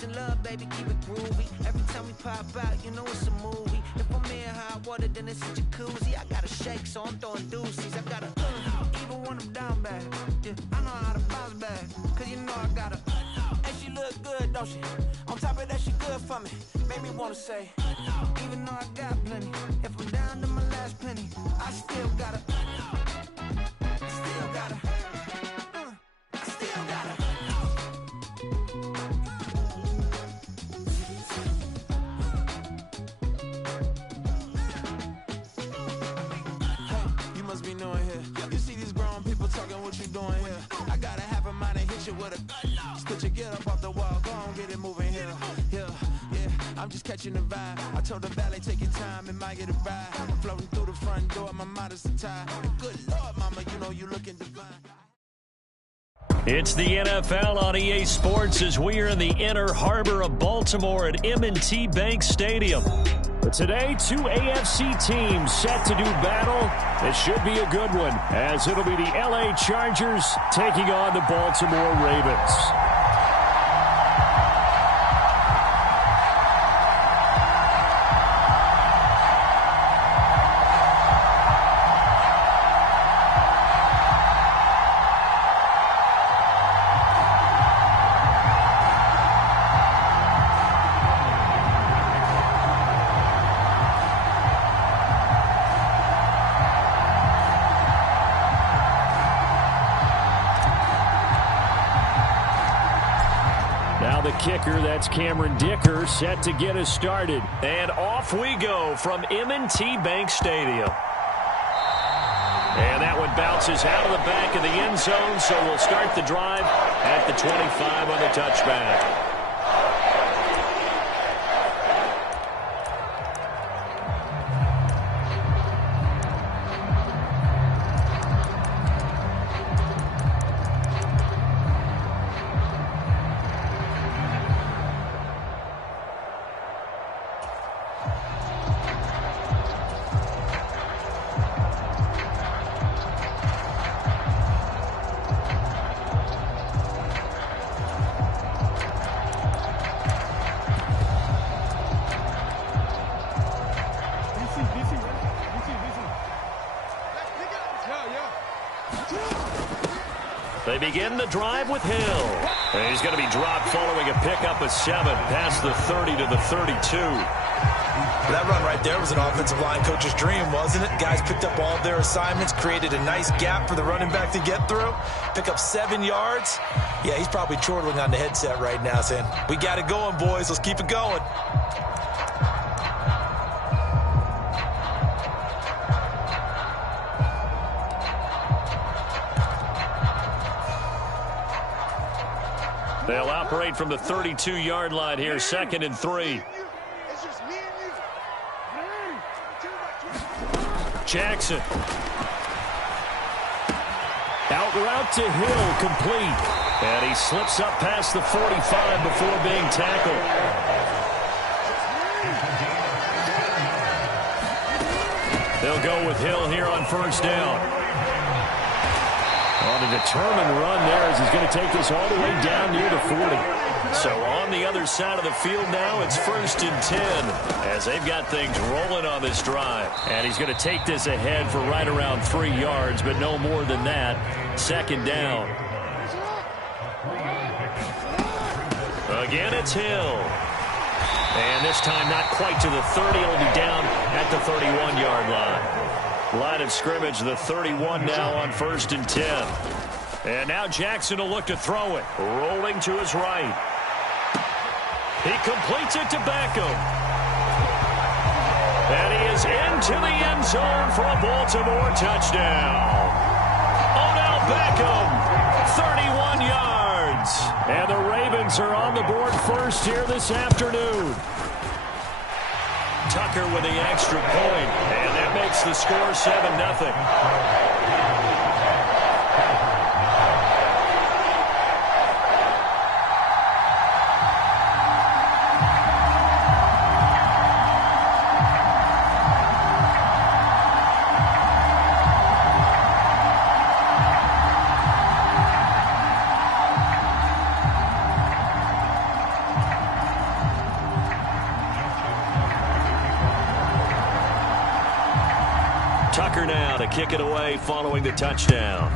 In love, baby, keep it groovy. Every time we pop out, you know it's a movie. If I'm in hot water, then it's a jacuzzi. I gotta shake, so I'm throwing deuces. I gotta even when I'm down bad. Yeah, I know how to bounce back, cause you know I gotta and she look good, don't she? On top of that, she good for me. Made me wanna say, even though I got plenty, if I'm down to my last penny, I still gotta I'm just catching the vibe. I told the valet, take your time, it might get a ride. I'm floating through the front door, my mind is a tie. Good Lord, mama, you know you looking divine. It's the NFL on EA Sports as we are in the inner harbor of Baltimore at M&T Bank Stadium. But today, two AFC teams set to do battle. It should be a good one, as it'll be the LA Chargers taking on the Baltimore Ravens. Kicker, that's Cameron Dicker, set to get us started. And off we go from M&T Bank Stadium. And that one bounces out of the back of the end zone, so we'll start the drive at the 25 on the touchback. They begin the drive with Hill. And he's going to be dropped following a pickup of 7 past the 30 to the 32. That run right there was an offensive line coach's dream, wasn't it? Guys picked up all of their assignments, created a nice gap for the running back to get through, pick up 7 yards. Yeah, he's probably chortling on the headset right now saying, we got it going, boys. Let's keep it going. They'll operate from the 32-yard line here, 2nd and 3. Jackson. Out route to Hill, complete. And he slips up past the 45 before being tackled. They'll go with Hill here on 1st down. On a determined run there as he's going to take this all the way down near the 40. So on the other side of the field now, it's 1st and 10 as they've got things rolling on this drive. And he's going to take this ahead for right around 3 yards, but no more than that. 2nd down. Again, it's Hill. And this time not quite to the 30. It'll be down at the 31-yard line. Line of scrimmage, the 31 now on 1st and 10. And now Jackson will look to throw it. Rolling to his right. He completes it to Beckham. And he is into the end zone for a Baltimore touchdown. Odell Beckham, 31 yards. And the Ravens are on the board first here this afternoon. Tucker with the extra point, and that makes the score 7-0. Tucker now to kick it away following the touchdown.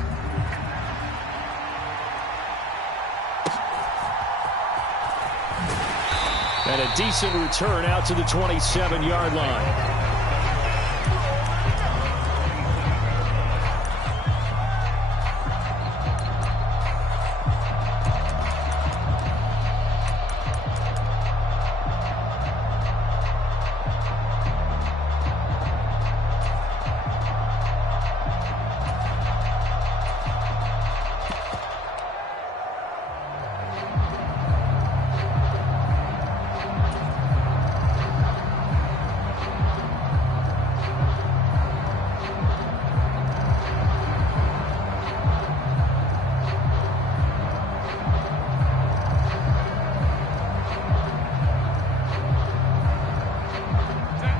And a decent return out to the 27-yard line.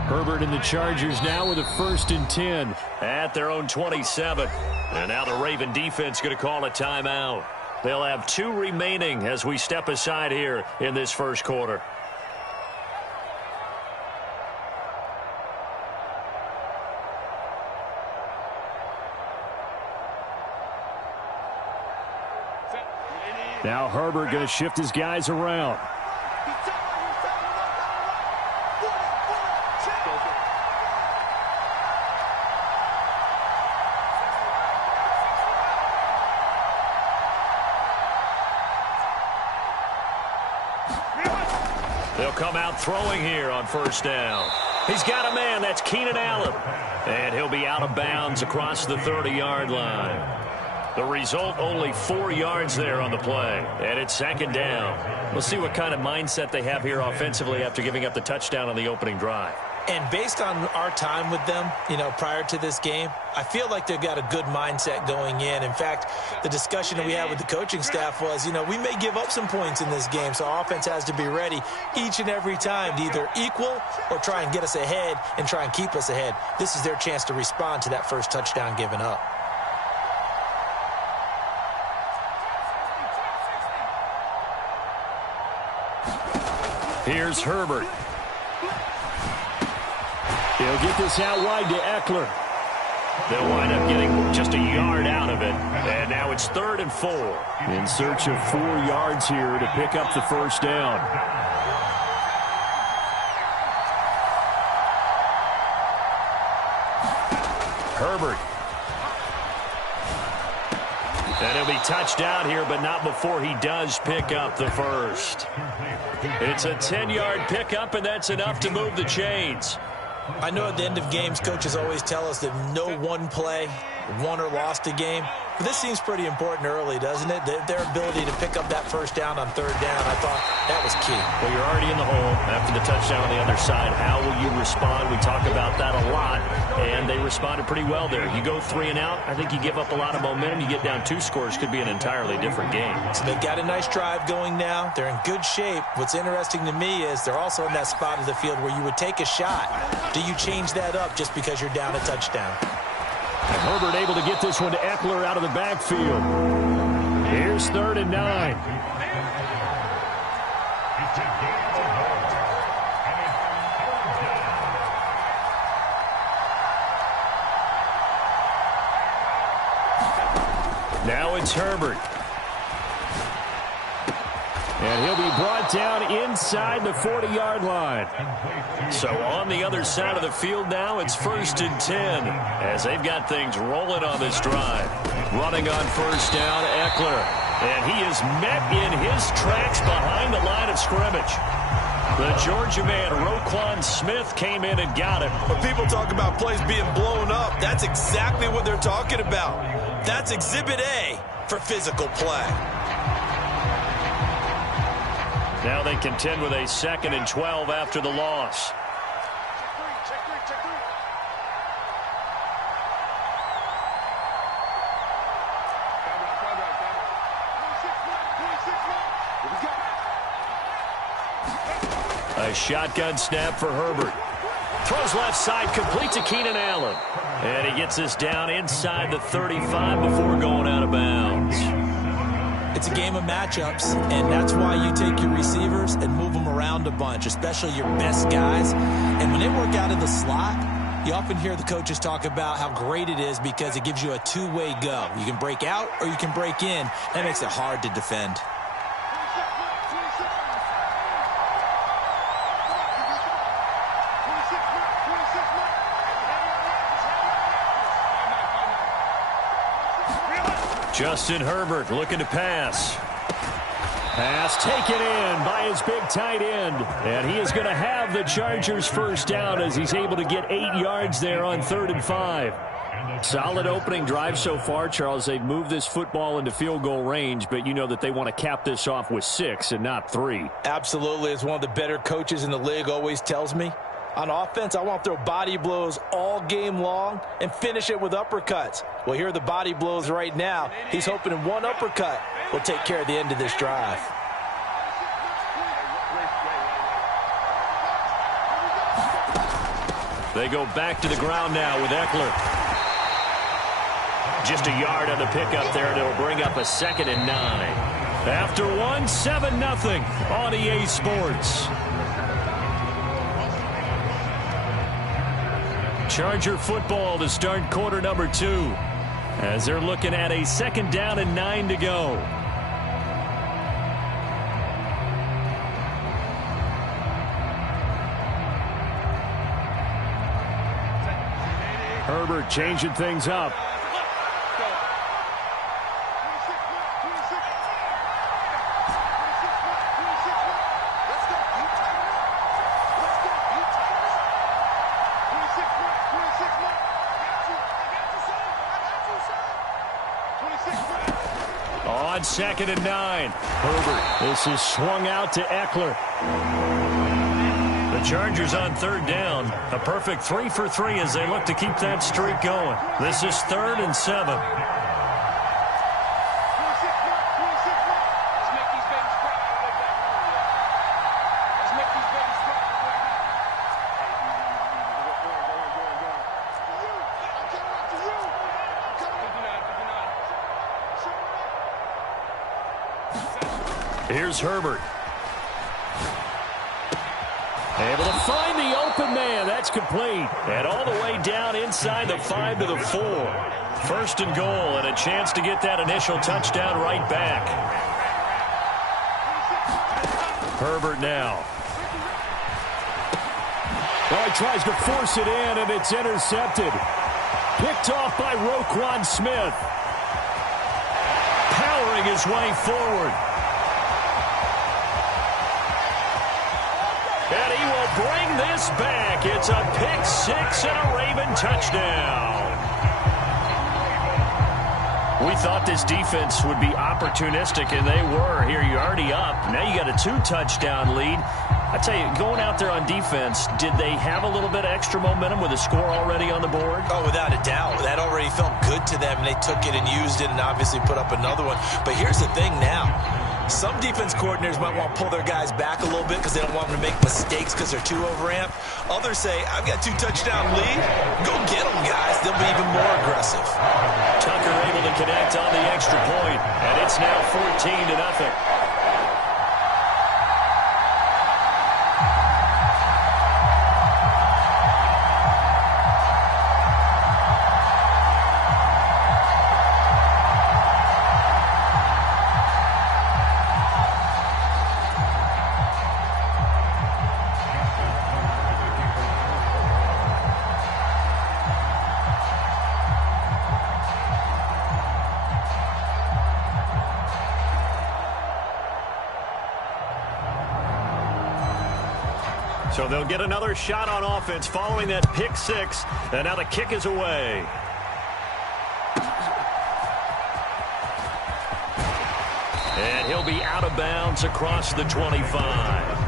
Herbert and the Chargers now with a 1st and 10 at their own 27. And now the Raven defense going to call a timeout. They'll have 2 remaining as we step aside here in this first quarter. Now Herbert going to shift his guys around. They'll come out throwing here on 1st down. He's got a man. That's Keenan Allen. And he'll be out of bounds across the 30-yard line. The result, only 4 yards there on the play. And it's 2nd down. We'll see what kind of mindset they have here offensively after giving up the touchdown on the opening drive. And based on our time with them, prior to this game, I feel like they've got a good mindset going in. In fact, the discussion that we had with the coaching staff was, we may give up some points in this game, so our offense has to be ready each and every time to either equal or try and get us ahead and try and keep us ahead. This is their chance to respond to that first touchdown given up. Here's Herbert. He'll get this out wide to Eckler. They'll wind up getting just a yard out of it. And now it's 3rd and 4. In search of 4 yards here to pick up the 1st down. Herbert. And he'll be touched out here, but not before he does pick up the 1st. It's a 10-yard pickup, and that's enough to move the chains. I know at the end of games, coaches always tell us that no one play won or lost a game. But this seems pretty important early, doesn't it? Their ability to pick up that 1st down on 3rd down, I thought that was key. Well, you're already in the hole after the touchdown on the other side. How will you respond? We talk about that a lot, and they responded pretty well there. You go 3 and out, I think you give up a lot of momentum. You get down 2 scores, could be an entirely different game. So they've got a nice drive going now. They're in good shape. What's interesting to me is they're also in that spot of the field where you would take a shot. Do you change that up just because you're down a touchdown? And Herbert able to get this one to Eckler out of the backfield. Here's 3rd and 9. Now it's Herbert. And he'll be brought down inside the 40-yard line. So on the other side of the field now, it's 1st and 10 as they've got things rolling on this drive. Running on 1st down, Eckler. And he is met in his tracks behind the line of scrimmage. The Georgia man, Roquan Smith, came in and got him. When people talk about plays being blown up, that's exactly what they're talking about. That's Exhibit A for physical play. Now they contend with a 2nd and 12 after the loss. A shotgun snap for Herbert. Throws left side, complete to Keenan Allen. And he gets this down inside the 35 before going out of bounds. It's a game of matchups, and that's why you take your receivers and move them around a bunch, especially your best guys. And when they work out of the slot, You often hear the coaches talk about how great it is because it gives you a two-way go. You can break out or you can break in. That makes it hard to defend. Justin Herbert looking to pass. Pass taken in by his big tight end. And he is going to have the Chargers first down as he's able to get 8 yards there on 3rd and 5. Solid opening drive so far, Charles. They've moved this football into field goal range, but you know that they want to cap this off with 6 and not 3. Absolutely. As one of the better coaches in the league always tells me, on offense, I want to throw body blows all game long and finish it with uppercuts. Well, here are the body blows right now. He's hoping in one uppercut will take care of the end of this drive. They go back to the ground now with Eckler. Just a yard on the pickup there, and it'll bring up a 2nd and 9. After 1, 7-0 on EA Sports. Charger football to start quarter number 2 as they're looking at a 2nd down and 9 to go. Herbert changing things up. On 2nd and 9. Herbert. This is swung out to Eckler. The Chargers on 3rd down. A perfect 3 for 3 as they look to keep that streak going. This is 3rd and 7. Here's Herbert. Able to find the open man. That's complete. And all the way down inside the 5 to the 4. 1st and goal and a chance to get that initial touchdown right back. Herbert now. Oh, he tries to force it in, and it's intercepted. Picked off by Roquan Smith. Powering his way forward. And he will bring this back. It's a pick 6 and a Raven touchdown. We thought this defense would be opportunistic, and they were. Here, you're already up. Now you got a 2-touchdown lead. I tell you, going out there on defense, did they have a little bit of extra momentum with a score already on the board? Oh, without a doubt. That already felt good to them. They took it and used it and obviously put up another one. But here's the thing now. Some defense coordinators might want to pull their guys back a little bit because they don't want them to make mistakes because they're too overamped. Others say, I've got 2-touchdown lead. Go get them, guys. They'll be even more aggressive. Tucker able to connect on the extra point, and it's now 14-0. So they'll get another shot on offense following that pick 6, and now the kick is away. And he'll be out of bounds across the 25.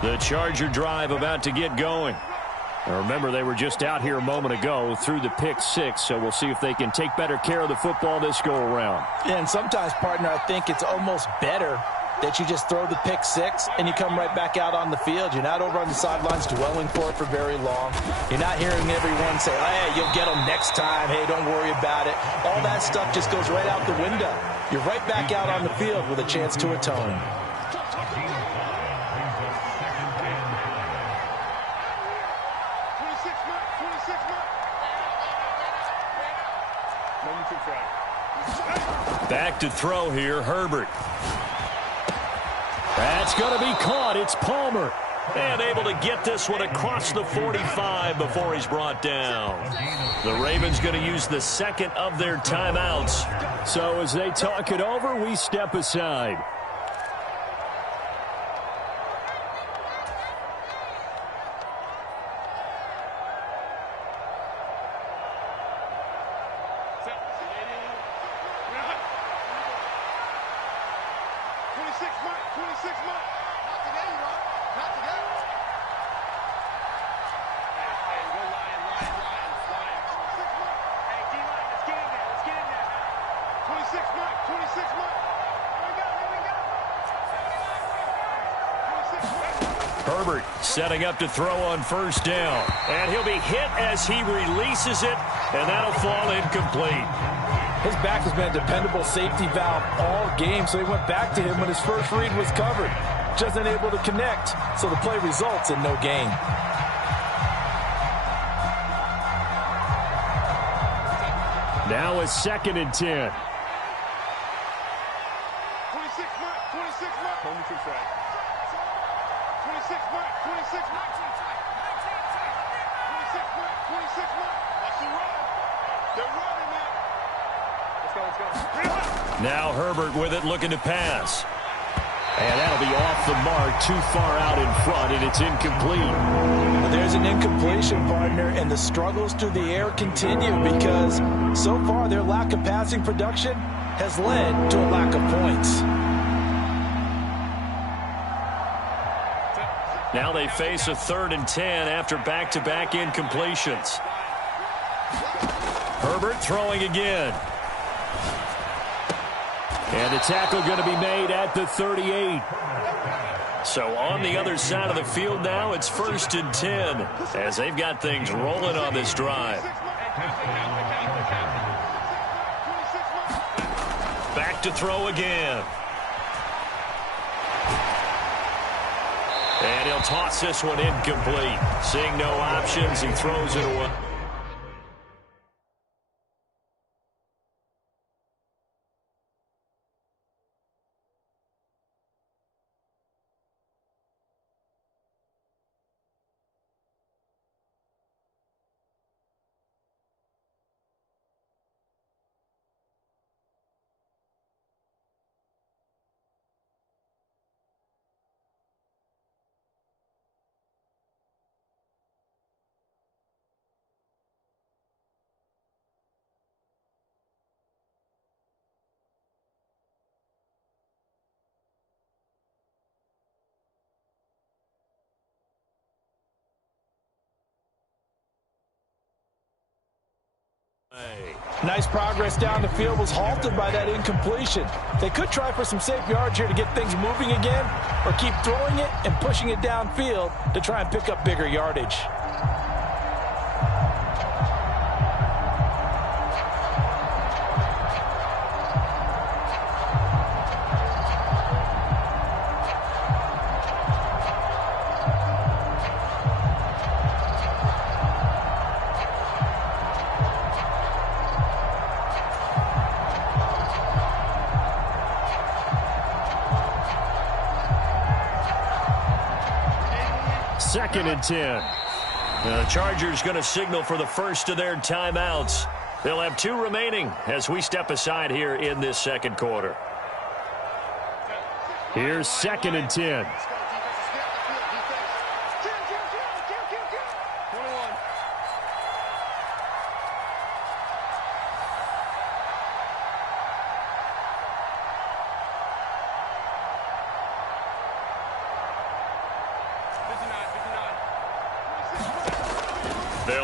The Charger drive about to get going. Now remember, they were just out here a moment ago through the pick six, so we'll see if they can take better care of the football this go-around. Yeah, and sometimes, partner, I think it's almost better that you just throw the pick six and you come right back out on the field. You're not over on the sidelines dwelling for it for very long. You're not hearing everyone say, hey, you'll get them next time. Hey, don't worry about it. All that stuff just goes right out the window. You're right back out on the field with a chance to atone. Back to throw here, Herbert. That's going to be caught. It's Palmer. And able to get this one across the 45 before he's brought down. The Ravens going to use the second of their timeouts. So as they talk it over, we step aside. Herbert setting up to throw on first down. And he'll be hit as he releases it, and that'll fall incomplete. His back has been a dependable safety valve all game, so he went back to him when his first read was covered. Just unable to connect, so the play results in no gain. Now a 2nd and 10. 26 mark, 26 mark. 26 right. 26 mark, 26 mark. 26 mark, 26 mark. That's the run. They're running it. Let's go. Now Herbert with it, looking to pass. And that'll be off the mark, too far out in front, and it's incomplete. Well, there's an incompletion, partner, and the struggles through the air continue because so far their lack of passing production has led to a lack of points. Now they face a 3rd and 10 after back-to-back incompletions. Herbert throwing again. And the tackle going to be made at the 38. So on the other side of the field now, it's 1st and 10 as they've got things rolling on this drive. Back to throw again. And he'll toss this one incomplete. Seeing no options, he throws it away. Nice progress down the field was halted by that incompletion. They could try for some safe yards here to get things moving again, or keep throwing it and pushing it downfield to try and pick up bigger yardage. Second and 10. The Chargers going to signal for the first of their timeouts. They'll have 2 remaining as we step aside here in this second quarter. Here's 2nd and 10.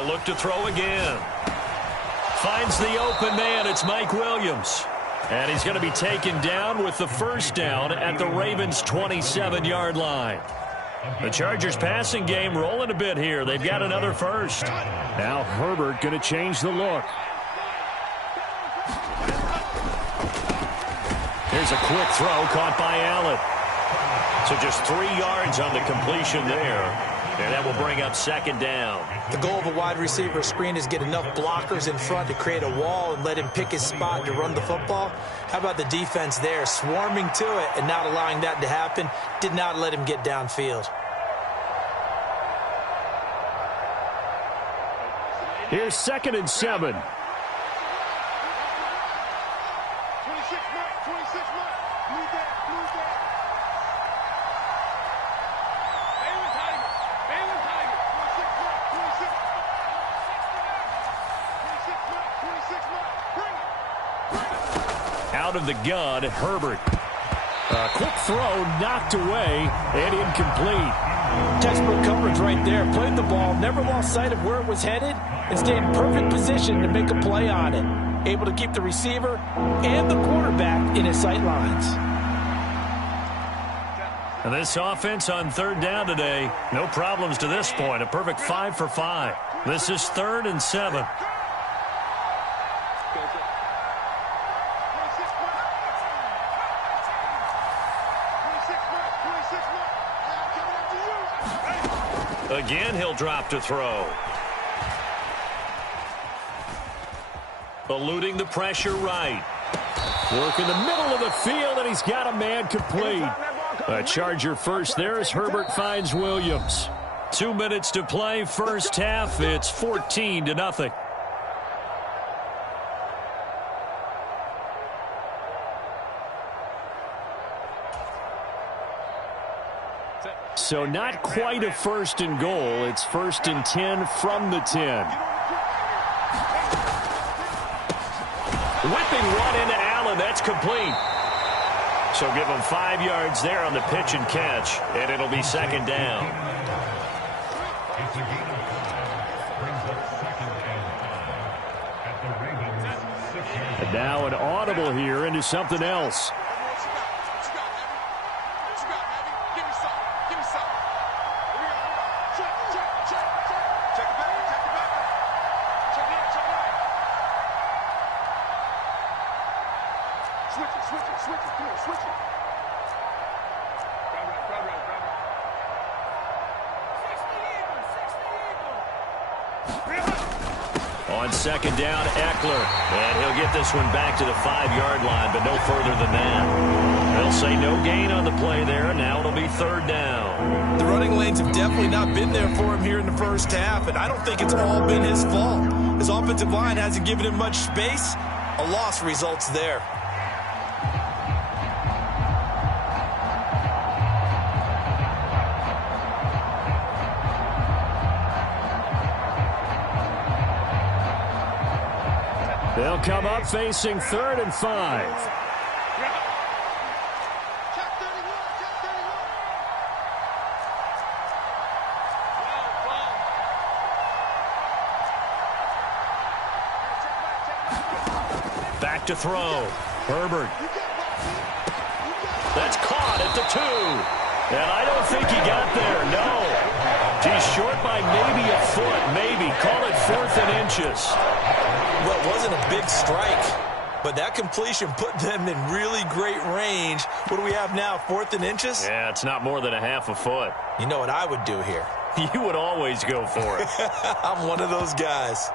He'll look to throw again. Finds the open man. It's Mike Williams. And he's going to be taken down with the first down at the Ravens' 27-yard line. The Chargers passing game rolling a bit here. They've got another first. Now Herbert going to change the look. Here's a quick throw caught by Allen. So just 3 yards on the completion there. And that will bring up second down. The goal of a wide receiver screen is get enough blockers in front to create a wall and let him pick his spot to run the football. How about the defense there, swarming to it and not allowing that to happen? Did not let him get downfield. Here's 2nd and 7. 26 Mike, 26 Mike. Move that, move that. Baylor Tiger, Baylor Tiger. 26 Mike, 26. 26 Mike, 26 Mike. Bring it, bring it. Out of the gun, Herbert. A quick throw knocked away and incomplete. Textbook coverage right there. Played the ball, never lost sight of where it was headed, and stayed in perfect position to make a play on it. Able to keep the receiver and the quarterback in his sight lines. And this offense on 3rd down today, no problems to this point. A perfect 5 for 5. This is 3rd and 7. Again, he'll drop to throw. Eluding the pressure right. Work in the middle of the field, and he's got a man complete. A Charger first there as Herbert finds Williams. 2 minutes to play, first half. It's 14-0. So not quite a 1st and goal. It's 1st and 10 from the 10. Whipping one into Allen. That's complete. So give him 5 yards there on the pitch and catch, and it'll be 2nd down. And now an audible here into something else. On 2nd down, Eckler. And he'll get this one back to the 5-yard line, but no further than that. They'll say no gain on the play there. Now it'll be 3rd down. The running lanes have definitely not been there for him here in the first half, and I don't think it's all been his fault. His offensive line hasn't given him much space. A loss results there. They'll come up facing 3rd and 5. Back to throw. Herbert. That's caught at the 2. And I don't think he got there, no. He's short by maybe a foot, maybe. Call it 4th and inches. Well, it wasn't a big strike, but that completion put them in really great range. What do we have now, 4th and inches? Yeah, it's not more than a half a foot. You know what I would do here? You would always go for it. I'm one of those guys.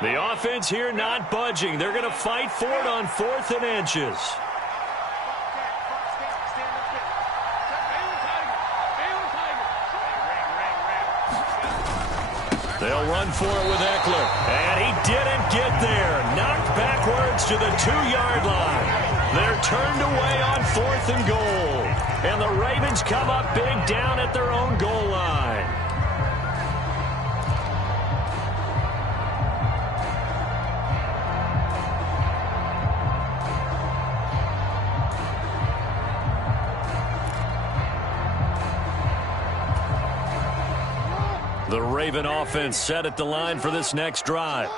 The offense here not budging. They're going to fight for it on 4th and inches. They'll run for it with Eckler. And he didn't get there. Knocked backwards to the 2-yard line. They're turned away on 4th and goal. And the Ravens come up big down at their own goal line. The Raven offense set at the line for this next drive.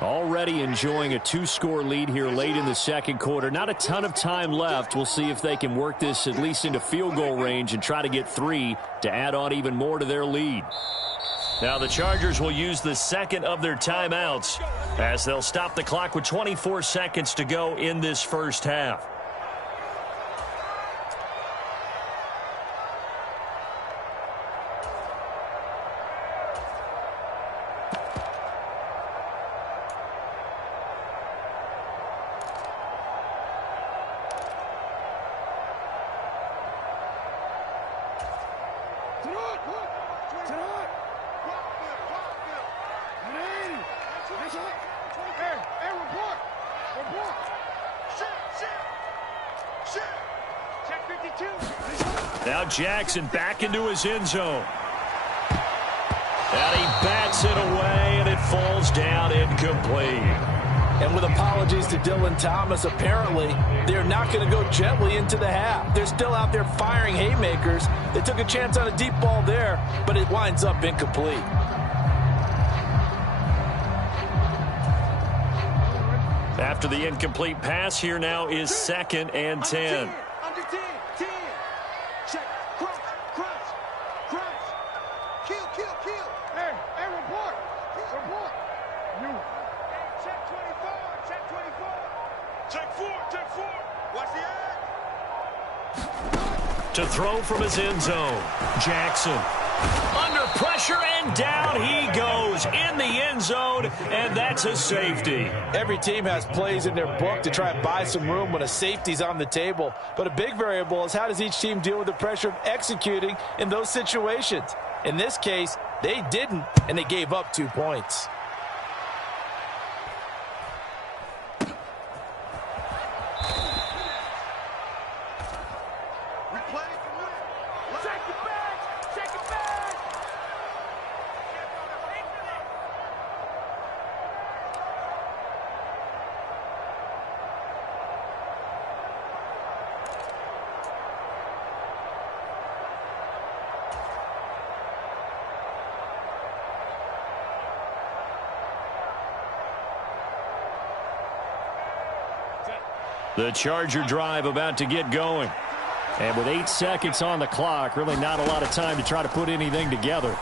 Already enjoying a 2-score lead here late in the second quarter. Not a ton of time left. We'll see if they can work this at least into field goal range and try to get 3 to add on even more to their lead. Now the Chargers will use the second of their timeouts as they'll stop the clock with 24 seconds to go in this first half. Now Jackson back into his end zone. And he bats it away, and it falls down incomplete. And with apologies to Dylan Thomas, apparently they're not going to go gently into the half. They're still out there firing haymakers. They took a chance on a deep ball there, but it winds up incomplete. After the incomplete pass, here now is 2nd and 10. Under 10. Check. Crunch. Kill. Hey, report. You. Check 24. Check 4. Watch the eye. To throw from his end zone, Jackson. Under pressure, and down he goes in the end zone, and that's a safety. Every team has plays in their book to try and buy some room when a safety's on the table. But a big variable is how does each team deal with the pressure of executing in those situations. In this case, they didn't, and they gave up 2 points. The Charger drive about to get going. And with 8 seconds on the clock, really not a lot of time to try to put anything together.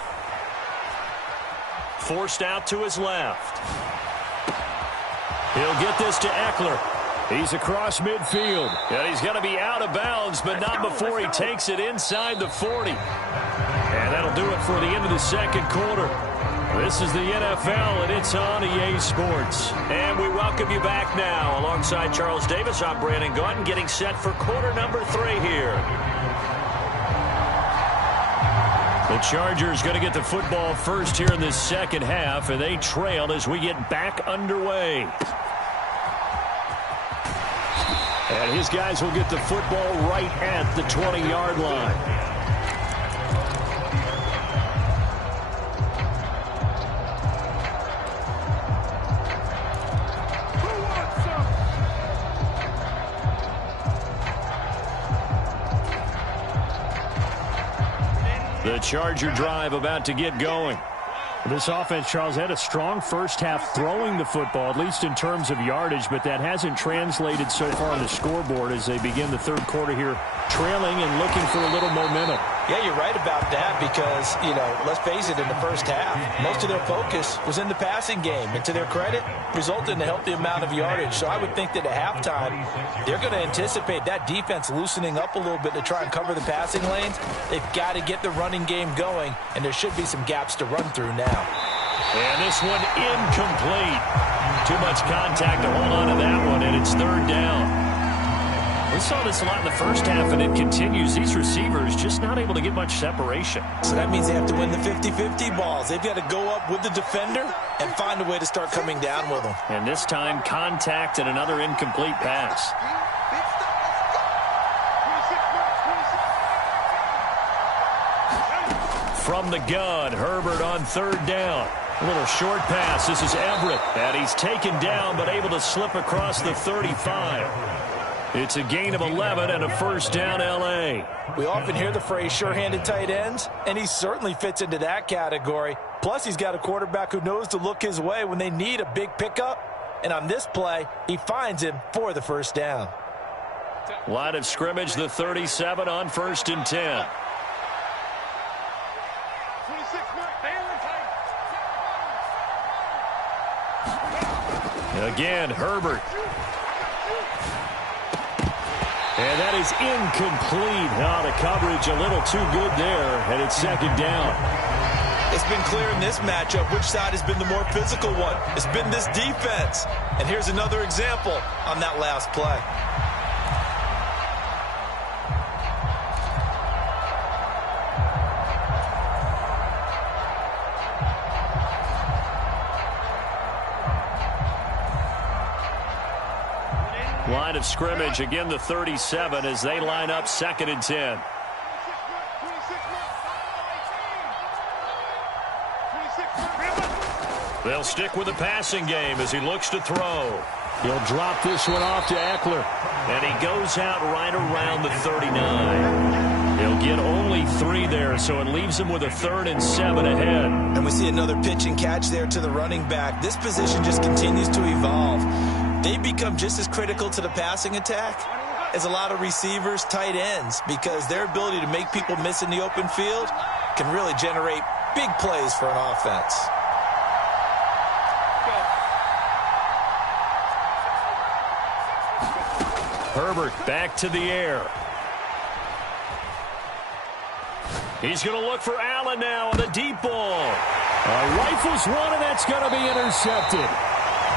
Forced out to his left. He'll get this to Eckler. He's across midfield. And he's going to be out of bounds, but not before he takes it inside the 40. And that'll do it for the end of the second quarter. This is the NFL, and it's on EA Sports. And we welcome you back now. Alongside Charles Davis, I'm Brandon Gaudin, getting set for quarter number 3 here. The Chargers going to get the football first here in this second half, and they trail as we get back underway. And his guys will get the football right at the 20-yard line. The Charger drive about to get going. This offense, Charles, had a strong first half throwing the football, at least in terms of yardage, but that hasn't translated so far on the scoreboard as they begin the third quarter here, trailing and looking for a little momentum. Yeah, you're right about that because, let's face it, in the first half, most of their focus was in the passing game. And to their credit, resulted in a healthy amount of yardage. So I would think that at halftime, they're going to anticipate that defense loosening up a little bit to try and cover the passing lanes. They've got to get the running game going, and there should be some gaps to run through now. And this one incomplete. Too much contact to hold on to that one, and it's third down. We saw this a lot in the first half, and it continues. These receivers just not able to get much separation. So that means they have to win the 50-50 balls. They've got to go up with the defender and find a way to start coming down with them. And this time, contact and another incomplete pass. From the gun, Herbert on third down. A little short pass. This is Everett. And he's taken down but able to slip across the 35. It's a gain of 11 and a first down, L.A. We often hear the phrase sure-handed tight ends, and he certainly fits into that category. Plus, he's got a quarterback who knows to look his way when they need a big pickup. And on this play, he finds him for the first down. Line of scrimmage, the 37 on 1st and 10. Again, Herbert. And that is incomplete. Now the coverage a little too good there, and it's second down. It's been clear in this matchup which side has been the more physical one. It's been this defense. And here's another example on that last play. Line of scrimmage, again the 37 as they line up 2nd and 10. They'll stick with the passing game as he looks to throw. He'll drop this one off to Eckler. And he goes out right around the 39. He'll get only 3 there, so it leaves him with a 3rd and 7 ahead. And we see another pitch and catch there to the running back. This position just continues to evolve. They become just as critical to the passing attack as a lot of receivers, tight ends, because their ability to make people miss in the open field can really generate big plays for an offense. Herbert back to the air. He's going to look for Allen now on the deep ball. Rifles one, and that's going to be intercepted.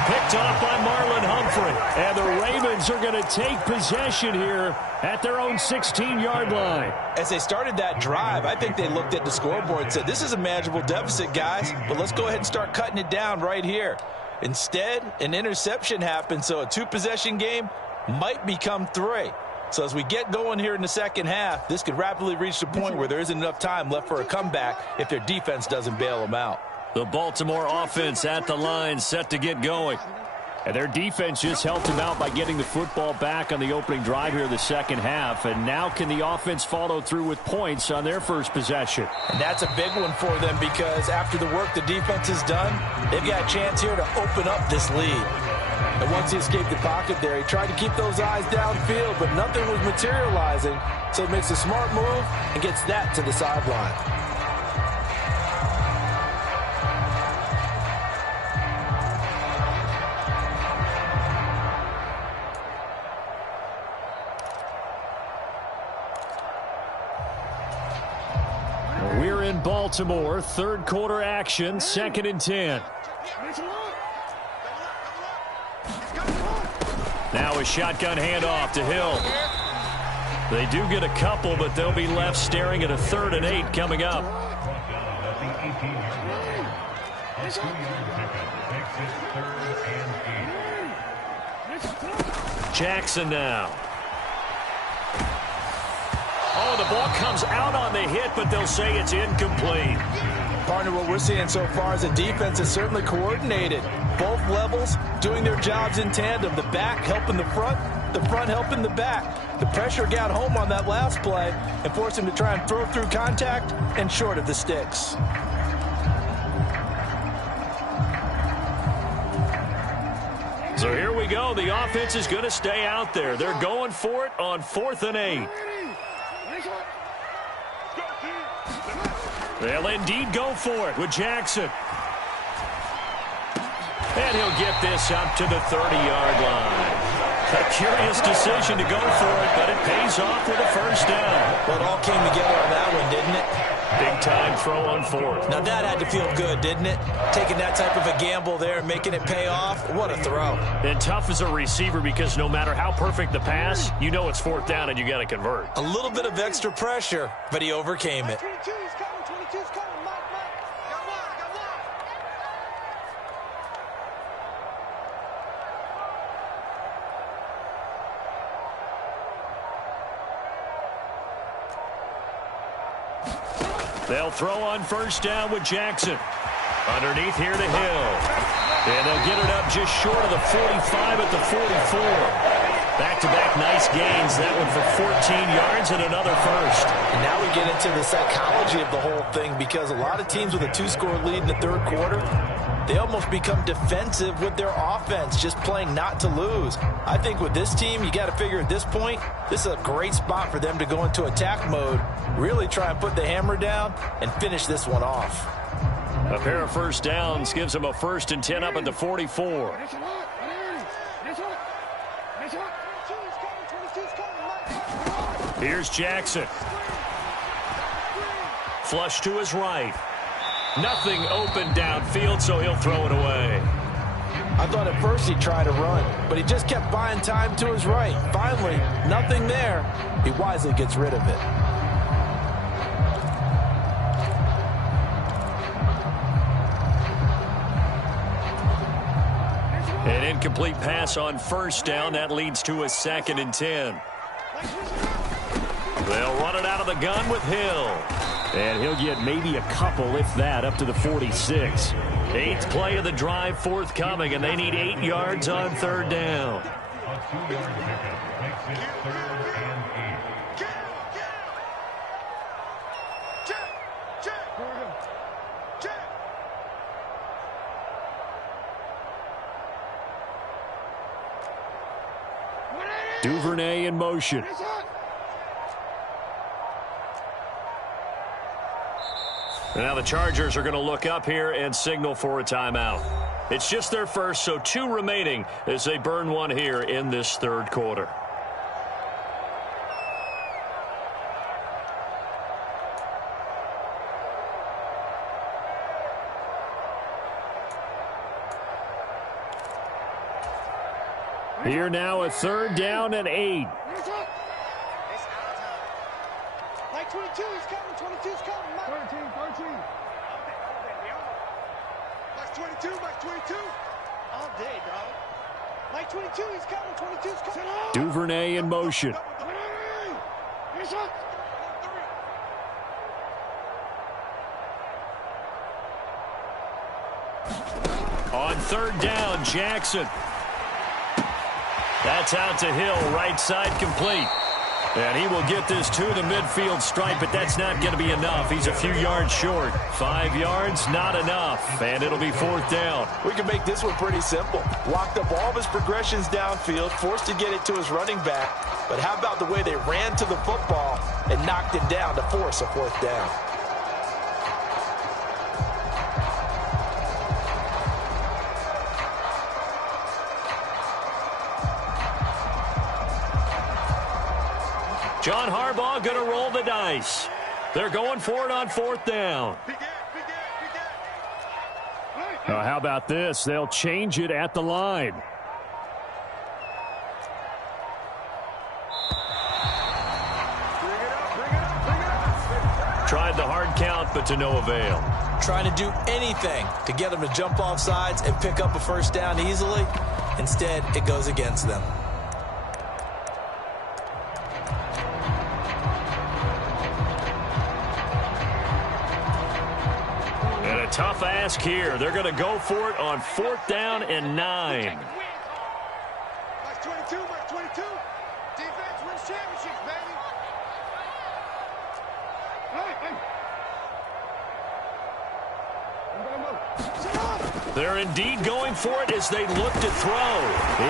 Picked off by Marlon Humphrey. And the Ravens are going to take possession here at their own 16-yard line. As they started that drive, I think they looked at the scoreboard and said, this is a manageable deficit, guys, but let's go ahead and start cutting it down right here. Instead, an interception happened, so a 2-possession game might become 3. So as we get going here in the second half, this could rapidly reach the point where there isn't enough time left for a comeback if their defense doesn't bail them out. The Baltimore offense at the line, set to get going. And their defense just helped him out by getting the football back on the opening drive here in the second half. And now can the offense follow through with points on their first possession? And that's a big one for them because after the work the defense has done, they've got a chance here to open up this lead. And once he escaped the pocket there, he tried to keep those eyes downfield, but nothing was materializing. So he makes a smart move and gets that to the sideline. We're in Baltimore, 3rd quarter action, 2nd and 10. Now a shotgun handoff to Hill. They do get a couple, but they'll be left staring at a 3rd and 8 coming up. Jackson now. Oh, the ball comes out on the hit, but they'll say it's incomplete. Partner, what we're seeing so far is the defense is certainly coordinated. Both levels doing their jobs in tandem. The back helping the front helping the back. The pressure got home on that last play and forced him to try and throw through contact and short of the sticks. So here we go. The offense is going to stay out there. They're going for it on 4th and 8. They'll indeed go for it with Jackson. And he'll get this up to the 30-yard line. A curious decision to go for it, but it pays off with a first down. Well, it all came together on that one, didn't it? Big-time throw on 4th. Now, that had to feel good, didn't it? Taking that type of a gamble there and making it pay off. What a throw. And tough as a receiver because no matter how perfect the pass, you know it's 4th down and you got to convert. A little bit of extra pressure, but he overcame it. They'll throw on first down with Jackson. Underneath here to Hill. And they'll get it up just short of the 45 at the 44. Back-to-back nice gains. That one for 14 yards and another first. And now we get into the psychology of the whole thing, because a lot of teams with a 2-score lead in the third quarter, they almost become defensive with their offense, just playing not to lose. I think with this team, you got to figure at this point, this is a great spot for them to go into attack mode, really try and put the hammer down and finish this one off. A pair of first downs gives them a 1st and 10 up at the 44. Here's Jackson. Flush to his right. Nothing open downfield, so he'll throw it away. I thought at first he'd try to run, but he just kept buying time to his right. Finally, nothing there. He wisely gets rid of it. An incomplete pass on first down. That leads to a 2nd and 10. They'll run it out of the gun with Hill. And he'll get maybe a couple, if that, up to the 46. 8th play of the drive forthcoming, and they need 8 yards on 3rd down. A 2-yard pickup makes it 3rd and 8. Duvernay in motion. Now the Chargers are going to look up here and signal for a timeout. It's just their first, so 2 remaining as they burn one here in this 3rd quarter. Here now a 3rd down and 8. Like 22, he's coming. 22's coming. 13. Like 22, like 22. All day, dog. Like 22, he's coming. 22's coming. Duvernay in motion. On 3rd down, Jackson. That's out to Hill, right side complete. And he will get this to the midfield stripe, but that's not going to be enough. He's a few yards short. 5 yards, not enough. And it'll be 4th down. We can make this one pretty simple. Locked up all of his progressions downfield, forced to get it to his running back. But how about the way they ran to the football and knocked him down to force a 4th down? John Harbaugh going to roll the dice. They're going for it on 4th down. How about this? They'll change it at the line. Tried the hard count, but to no avail. Trying to do anything to get them to jump off sides and pick up a 1st down easily. Instead, it goes against them. Tough ask here. They're going to go for it on 4th down and 9. Mark 22, Mark 22. Defense wins championships, baby. They're indeed going for it as they look to throw.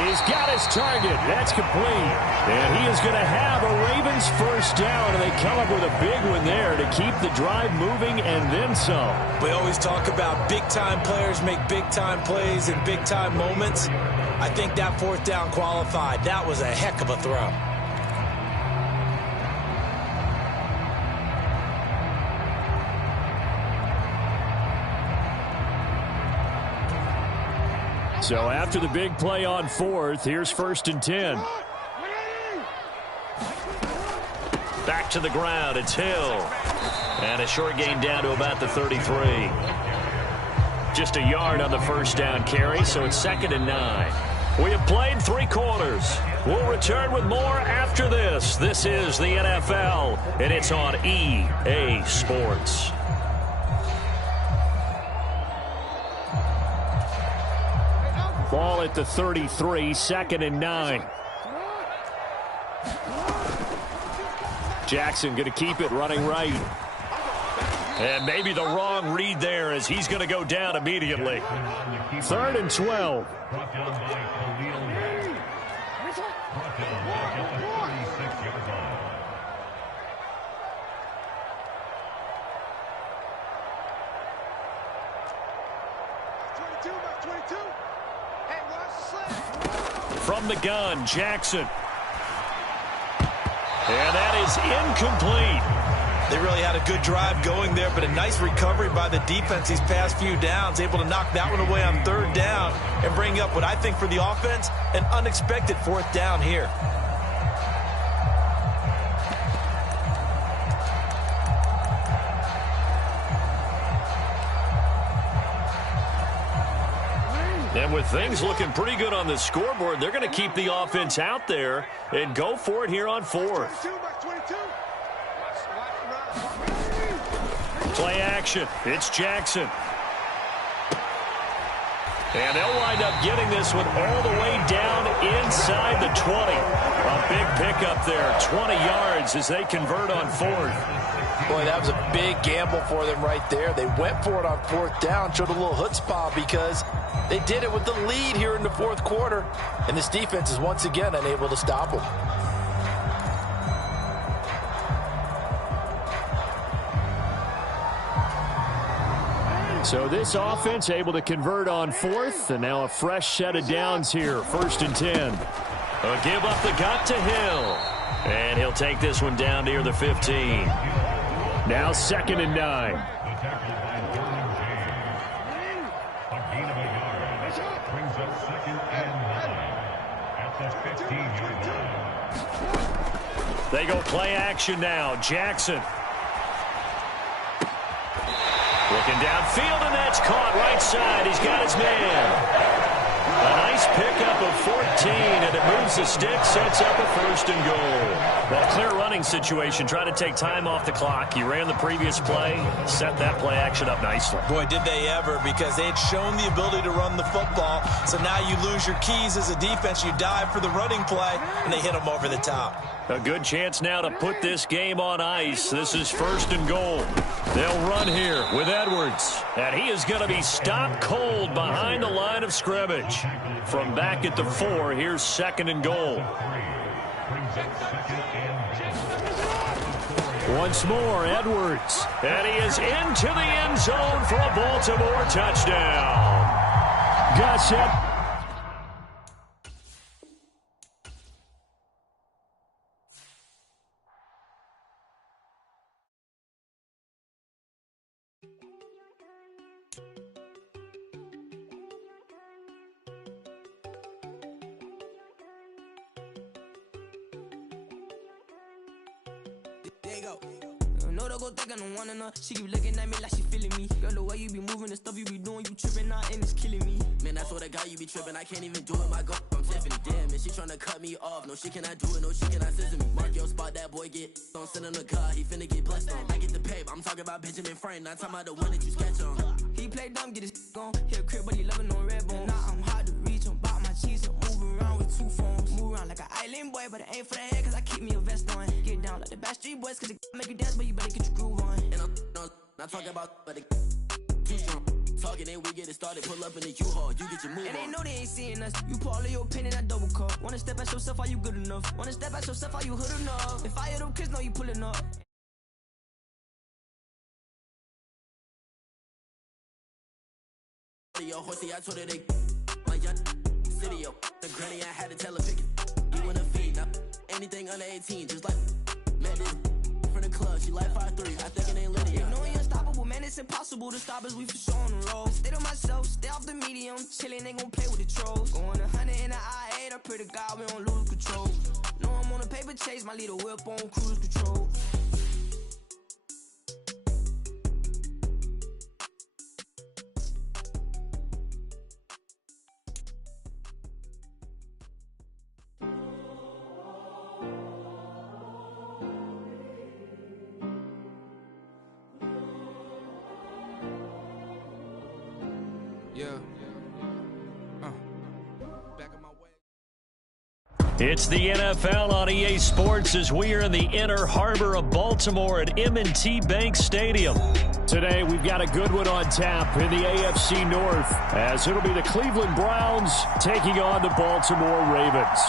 He's got his target. That's complete. And he is going to have a Ravens 1st down, and they come up with a big one there to keep the drive moving and then some. We always talk about big-time players make big-time plays in big-time moments. I think that 4th down qualified. That was a heck of a throw. So after the big play on 4th, here's 1st and 10. Back to the ground. It's Hill. And a short gain down to about the 33. Just a yard on the 1st down carry, so it's 2nd and 9. We have played 3 quarters. We'll return with more after this. This is the NFL, and it's on EA Sports. Ball at the 33, 2nd and 9. Jackson going to keep it running right. And maybe the wrong read there as he's going to go down immediately. 3rd and 12. Brought down by Khalil Mack. Brought down back at the 46-yard line. From the gun, Jackson. And that is incomplete. They really had a good drive going there, but a nice recovery by the defense these past few downs, able to knock that one away on 3rd down and bring up what I think for the offense, an unexpected 4th down here. And with things looking pretty good on the scoreboard, they're going to keep the offense out there and go for it here on 4th. Play action. It's Jackson. And they'll wind up getting this one all the way down inside the 20. A big pickup there, 20 yards as they convert on 4th. Boy, that was a big gamble for them right there. They went for it on 4th down, showed a little chutzpah because they did it with the lead here in the 4th quarter. And this defense is once again unable to stop them. So this offense able to convert on 4th, and now a fresh set of downs here, 1st and 10. A give up the gut to Hill. And he'll take this one down near the 15. Now 2nd and 9. The tackle by Vernon James. A gain of a yard. Brings up 2nd and 9. At the 15-yard line. They go play action now. Jackson. Looking downfield, and that's caught right side. He's got his man. A nice pickup of 14, and it moves the stick, sets up a 1st and goal. Well, clear running situation. Try to take time off the clock. He ran the previous play, set that play action up nicely. Boy, did they ever, because they had shown the ability to run the football. So now you lose your keys as a defense. You dive for the running play, and they hit them over the top. A good chance now to put this game on ice. This is 1st and goal. They'll run here with Edwards. And he is going to be stopped cold behind the line of scrimmage. From back at the 4, here's 2nd and goal. Once more, Edwards. And he is into the end zone for a Baltimore touchdown. Gus Edwards. There you go. No, don't go think I don't want enough. She keep looking at me like she feeling me. Girl, the way you be moving the stuff you be doing, you tripping out and it's killing me. Man, that's what I got, you be tripping. I can't even do it, my girl. I'm Tiffany. Damn, and she tryna cut me off. No, she cannot do it, no, she cannot scissor me. Mark your spot, that boy get on. Send him to God, he finna get blessed on. I get the paper, I'm talking about Benjamin Franklin. Not talking about the one that you sketch on. He play dumb, get his on. He a crib, but he loving on red bone. Now I'm hard to reach, I'm about my cheese and move around with 2 phones. Move around like an island boy, but it ain't for the head, cause I keep me a vest on. Get down like the Backstreet Boys, cause it make you dance, but you better get your groove on. And I'm not talking about, but it too strong. Talking and we get it started, pull up in the U-Haul, you get your move and on. And they know they ain't seeing us. You pull all of your opinion, I double cup. Wanna step at yourself, are you good enough? Wanna step at yourself, are you hood enough? If I hear them kids, know you pulling up. Yo, horsey, I told her they my young city, yo. The granny, I had to tell her pick it. You wanna feed, now anything under 18, just like man, this from the club, she like 5'3", I think it ain't Lydia. You know you unstoppable, man, it's impossible to stop us, we for sure on the road. Stay to myself, stay off the medium, chillin', they gon' play with the trolls. Going 100 in the I-8, I pray to God we don't lose control. Know I'm on a paper chase, my little whip on cruise control. Yeah. Back on my way. It's the NFL on EA Sports as we are in the inner harbor of Baltimore at M&T Bank Stadium. Today, we've got a good one on tap in the AFC North, as it'll be the Cleveland Browns taking on the Baltimore Ravens.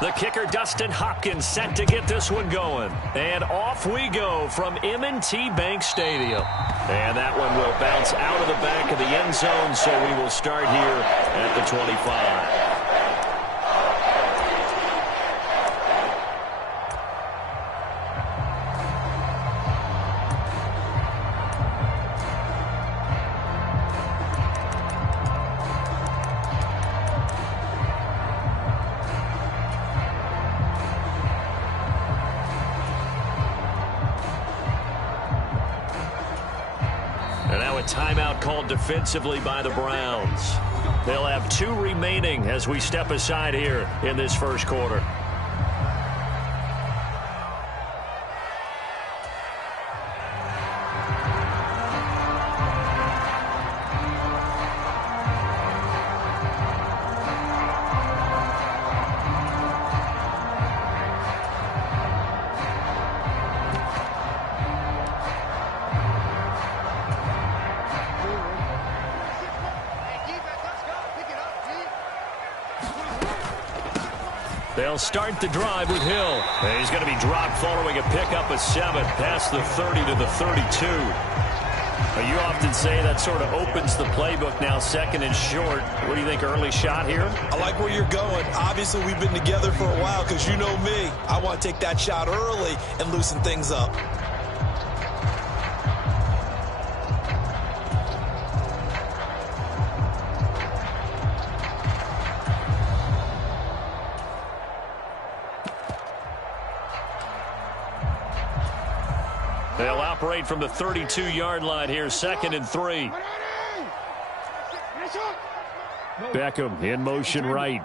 The kicker, Dustin Hopkins, set to get this one going. And off we go from M&T Bank Stadium. And that one will bounce out of the back of the end zone, so we will start here at the 25. Timeout called defensively by the Browns. They'll have 2 remaining as we step aside here in this first quarter. They'll start the drive with Hill. And he's going to be dropped following a pickup of 7 past the 30 to the 32. You often say that sort of opens the playbook now, second and short. What do you think, early shot here? I like where you're going. Obviously, we've been together for a while because you know me. I want to take that shot early and loosen things up. They'll operate from the 32-yard line here, 2nd and 3. Beckham in motion right.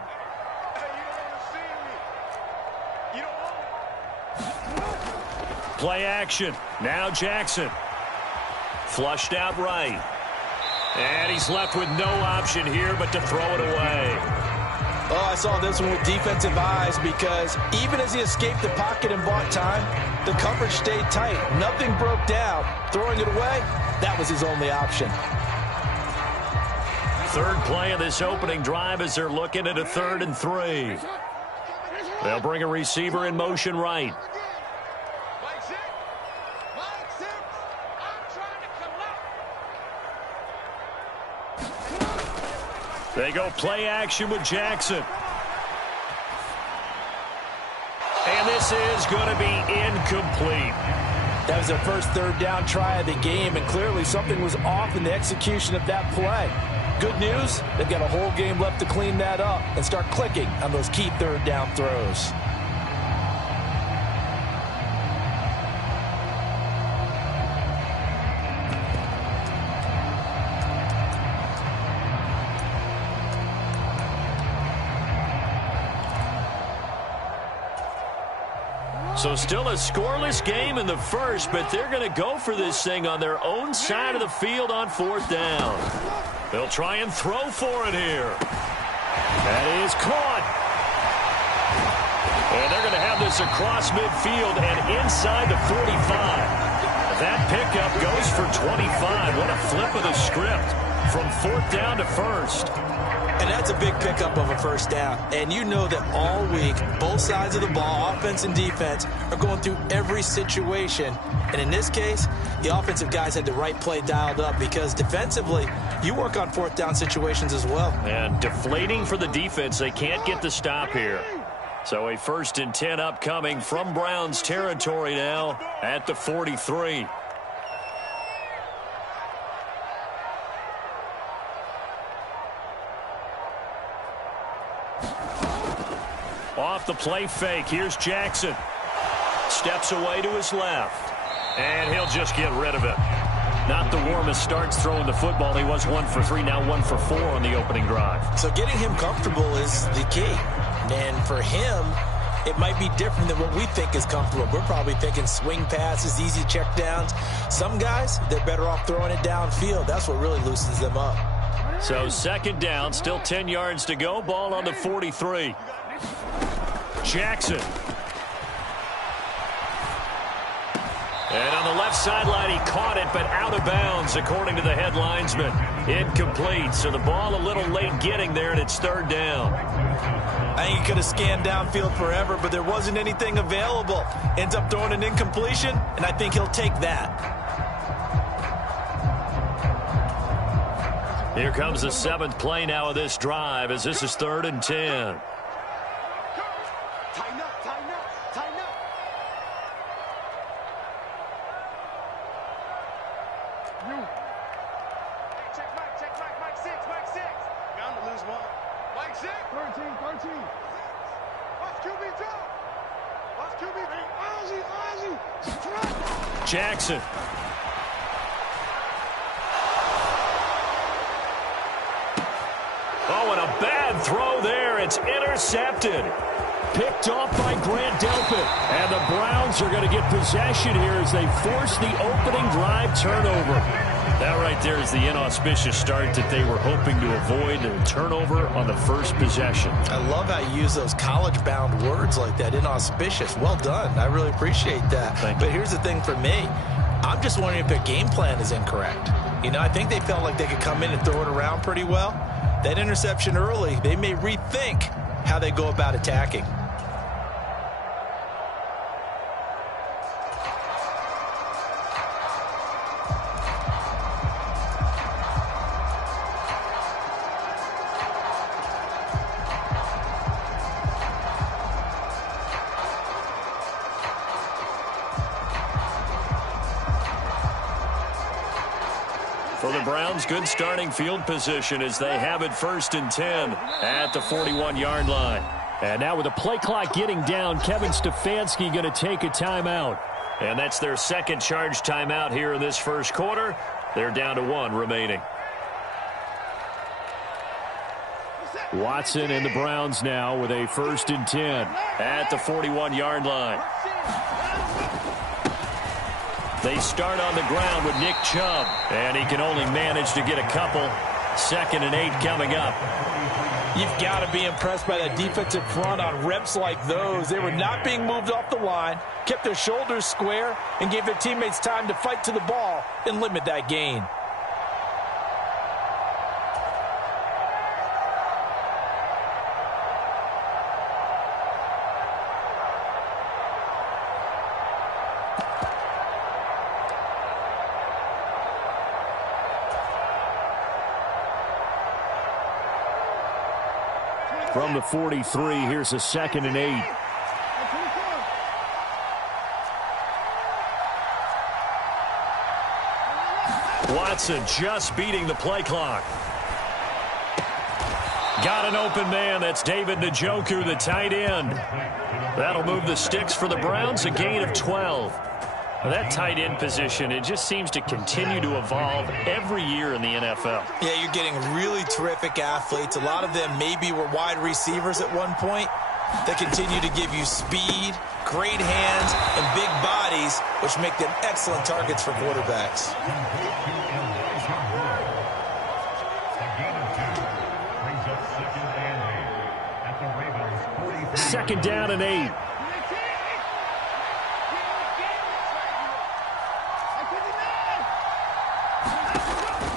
Play action. Now Jackson. Flushed out right. And he's left with no option here but to throw it away. Oh, I saw this one with defensive eyes because even as he escaped the pocket and bought time, the coverage stayed tight. Nothing broke down. Throwing it away, that was his only option. Third play of this opening drive as they're looking at a 3rd and 3. They'll bring a receiver in motion right. They go play action with Jackson. And this is going to be incomplete. That was their first 3rd down try of the game, and clearly something was off in the execution of that play. Good news, they've got a whole game left to clean that up and start clicking on those key 3rd down throws. So still a scoreless game in the first, but they're going to go for this thing on their own side of the field on 4th down. They'll try and throw for it here. That is caught. And they're going to have this across midfield and inside the 45. That pickup goes for 25. What a flip of the script from 4th down to 1st. And that's a big pickup of a 1st down. And you know that all week, both sides of the ball, offense and defense, are going through every situation. And in this case, the offensive guys had the right play dialed up because defensively, you work on 4th down situations as well. And deflating for the defense. They can't get the stop here. So a 1st and 10 upcoming from Browns territory now at the 43. Off the play fake, here's Jackson. Steps away to his left. And he'll just get rid of it. Not the warmest starts throwing the football. He was 1 for 3, now 1 for 4 on the opening drive. So getting him comfortable is the key. And for him, it might be different than what we think is comfortable. We're probably thinking swing passes, easy check downs. Some guys, they're better off throwing it downfield. That's what really loosens them up. So second down, still 10 yards to go. Ball on the 43. Jackson. And on the left sideline, he caught it, but out of bounds, according to the head linesman. Incomplete, so the ball a little late getting there, and it's third down. I think he could have scanned downfield forever, but there wasn't anything available. Ends up throwing an incompletion, and I think he'll take that. Here comes the 7th play now of this drive, as this is 3rd and 10. Tighten up, tighten up, tighten up. Check Mike 6, Mike 6. Bound to lose one. Mike 6. 13. Watch QB drop. Watch QB. Ozzy. Jackson. Oh, and a bad throw there. It's intercepted. Picked off by Grant Delpit. And the Browns are going to get possession here as they force the opening drive turnover. That right there is the inauspicious start that they were hoping to avoid, a turnover on the first possession. I love how you use those college-bound words like that, inauspicious. Well done. I really appreciate that. But here's the thing for me. I'm just wondering if their game plan is incorrect. You know, I think they felt like they could come in and throw it around pretty well. That interception early, they may rethink how they go about attacking. For the Browns, good starting field position as they have it 1st and 10 at the 41-yard line. And now with the play clock getting down, Kevin Stefanski going to take a timeout. And that's their second charge timeout here in this first quarter. They're down to 1 remaining. Watson and the Browns now with a 1st and 10 at the 41-yard line. They start on the ground with Nick Chubb, and he can only manage to get a couple. 2nd and 8 coming up. You've got to be impressed by that defensive front on reps like those. They were not being moved off the line, kept their shoulders square, and gave their teammates time to fight to the ball and limit that gain. From the 43, here's a 2nd and 8. Watson just beating the play clock. Got an open man. That's David Njoku, the tight end. That'll move the sticks for the Browns, a gain of 12. Well, that tight end position, it just seems to continue to evolve every year in the NFL. Yeah, you're getting really terrific athletes. A lot of them maybe were wide receivers at one point. They continue to give you speed, great hands, and big bodies, which make them excellent targets for quarterbacks. Second down and 8.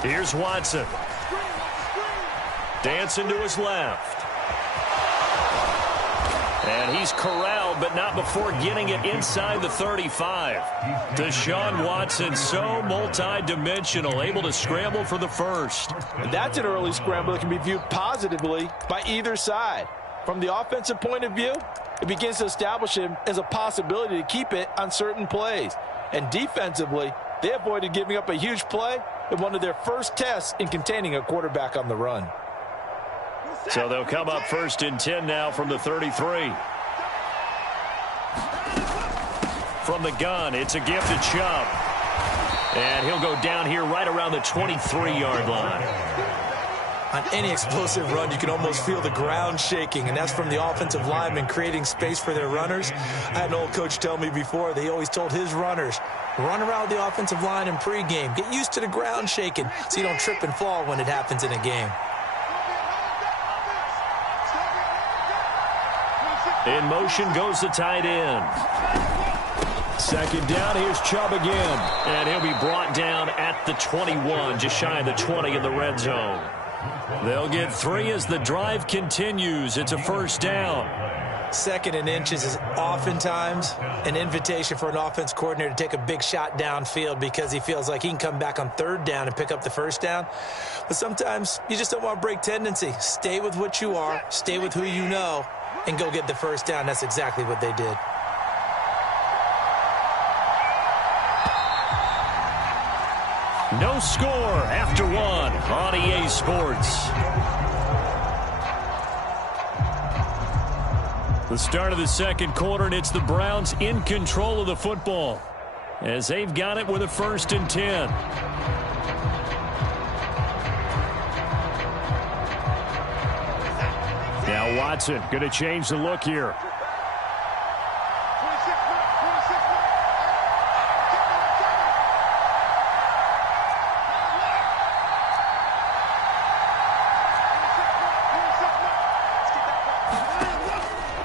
Here's Watson. Dancing to his left. And he's corralled, but not before getting it inside the 35. Deshaun Watson, so multi-dimensional, able to scramble for the first. And that's an early scramble that can be viewed positively by either side. From the offensive point of view, it begins to establish him as a possibility to keep it on certain plays. And defensively, they avoided giving up a huge play in one of their first tests in containing a quarterback on the run. So they'll come up 1st and 10 now from the 33. From the gun, it's a gift to Chubb. And he'll go down here right around the 23-yard line. On any explosive run, you can almost feel the ground shaking, and that's from the offensive linemen creating space for their runners. I had an old coach tell me before, they always told his runners, run around the offensive line in pregame. Get used to the ground shaking so you don't trip and fall when it happens in a game. In motion goes the tight end. Second down, here's Chubb again. And he'll be brought down at the 21, just shy of the 20 in the red zone. They'll get 3 as the drive continues. It's a first down. 2nd and inches is oftentimes an invitation for an offense coordinator to take a big shot downfield because he feels like he can come back on 3rd down and pick up the first down. But sometimes you just don't want to break tendency. Stay with what you are, stay with who you know, and go get the first down. That's exactly what they did. No score after 1 on EA Sports. The start of the second quarter, and it's the Browns in control of the football as they've got it with a 1st and 10. Now Watson going to change the look here.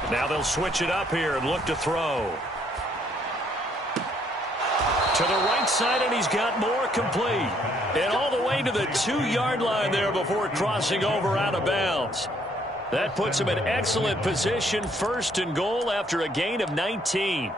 Now they'll switch it up here and look to throw. To the right side, and he's got more, complete. And all the way to the 2-yard line there before crossing over out of bounds. That puts him in excellent position, 1st and goal after a gain of 19.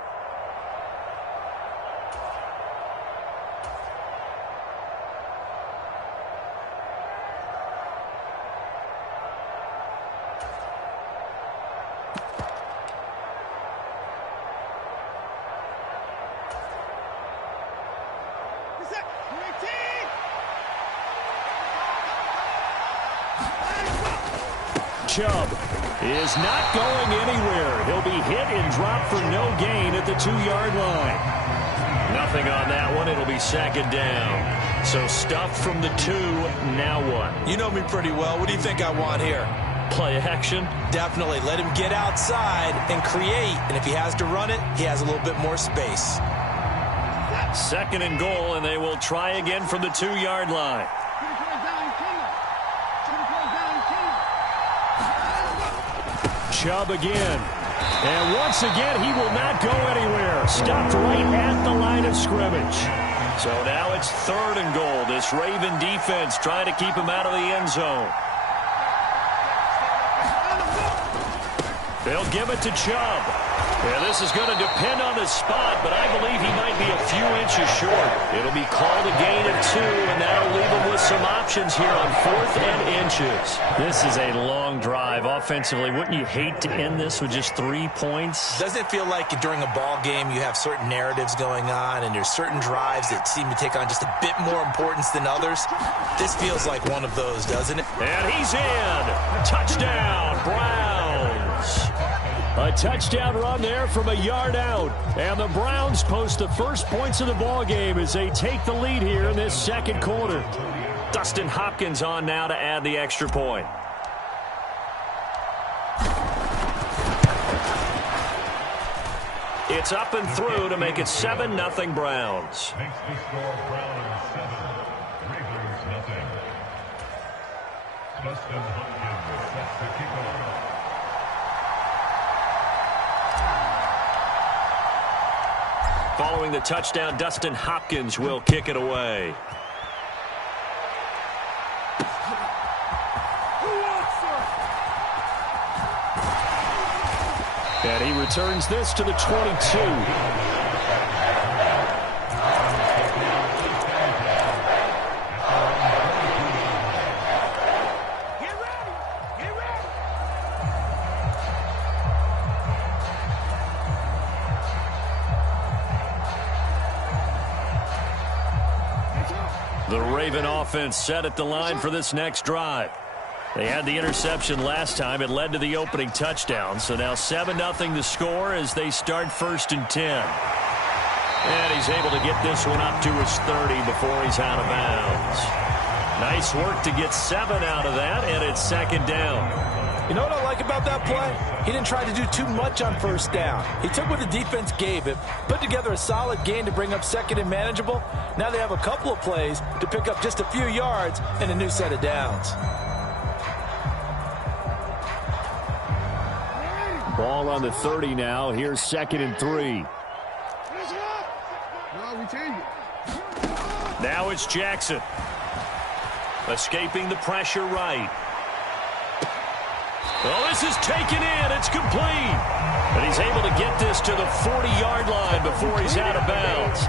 Chubb is not going anywhere. He'll be hit and dropped for no gain at the 2-yard line. Nothing on that one. It'll be 2nd down. So stuff from the 2, now what? You know me pretty well. What do you think I want here? Play action? Definitely. Let him get outside and create. And if he has to run it, he has a little bit more space. 2nd and goal, and they will try again from the 2-yard line. Chubb again. And once again, he will not go anywhere. Stopped right at the line of scrimmage. So now it's 3rd and goal. This Raven defense trying to keep him out of the end zone. They'll give it to Chubb. Yeah, this is going to depend on his spot, but I believe he might be a few inches short. It'll be called a gain of 2, and that'll leave him with some options here on 4th and inches. This is a long drive offensively. Wouldn't you hate to end this with just 3 points? Doesn't it feel like during a ball game you have certain narratives going on and there's certain drives that seem to take on just a bit more importance than others? This feels like one of those, doesn't it? And he's in. Touchdown, Browns. A touchdown run there from a yard out. And the Browns post the first points of the ball game as they take the lead here in this second quarter. Dustin Hopkins on now to add the extra point. It's up and through to make it 7-0 Browns. Makes the score Browns 7, Ravens nothing. Dustin Hopkins sets the kickoff. Following the touchdown, Dustin Hopkins will kick it away. And he returns this to the 22. The Raven offense set at the line for this next drive. They had the interception last time. It led to the opening touchdown. So now 7-0 the score as they start 1st and 10. And he's able to get this one up to his 30 before he's out of bounds. Nice work to get 7 out of that, and it's second down. You know what I like about that play? He didn't try to do too much on first down. He took what the defense gave him, put together a solid gain to bring up second and manageable. Now they have a couple of plays to pick up just a few yards and a new set of downs. Ball on the 30 now. Here's 2nd and 3. Now it's Jackson. Escaping the pressure right. Well, this is taken in. It's complete. But he's able to get this to the 40-yard line before he's out of bounds.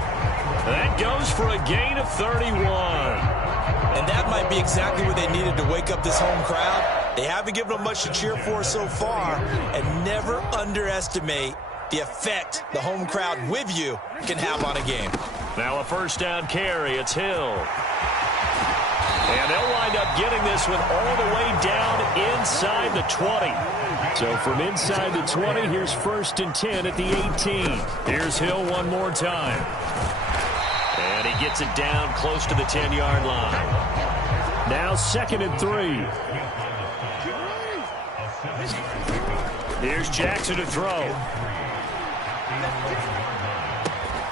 That goes for a gain of 31. And that might be exactly what they needed to wake up this home crowd. They haven't given them much to cheer for so far. And never underestimate the effect the home crowd with you can have on a game. Now a first down carry. It's Hill. And they'll wind up getting this one all the way down inside the 20. So from inside the 20, here's 1st and 10 at the 18. Here's Hill one more time. And he gets it down close to the 10-yard line. Now 2nd and 3. Here's Jackson to throw.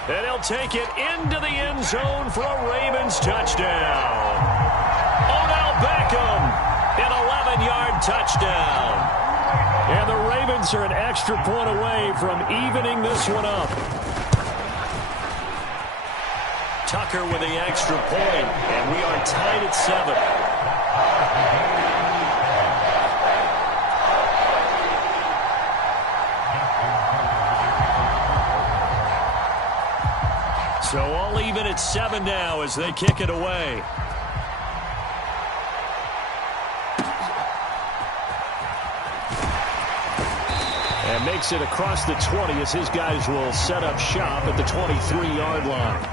And he'll take it into the end zone for a Ravens touchdown. Beckham, an 11-yard touchdown. And the Ravens are an extra point away from evening this one up. Tucker with the extra point, and we are tied at 7. So all even at 7 now as they kick it away. And makes it across the 20 as his guys will set up shop at the 23-yard line.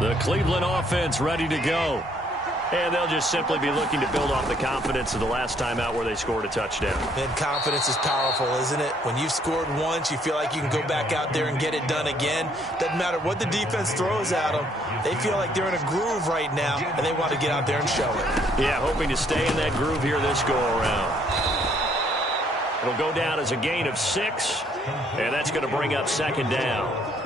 The Cleveland offense ready to go. And they'll just simply be looking to build off the confidence of the last time out where they scored a touchdown. And confidence is powerful, isn't it? When you've scored once, you feel like you can go back out there and get it done again. Doesn't matter what the defense throws at them. They feel like they're in a groove right now, and they want to get out there and show it. Yeah, hoping to stay in that groove here this go-around. It'll go down as a gain of 6, and that's going to bring up 2nd down.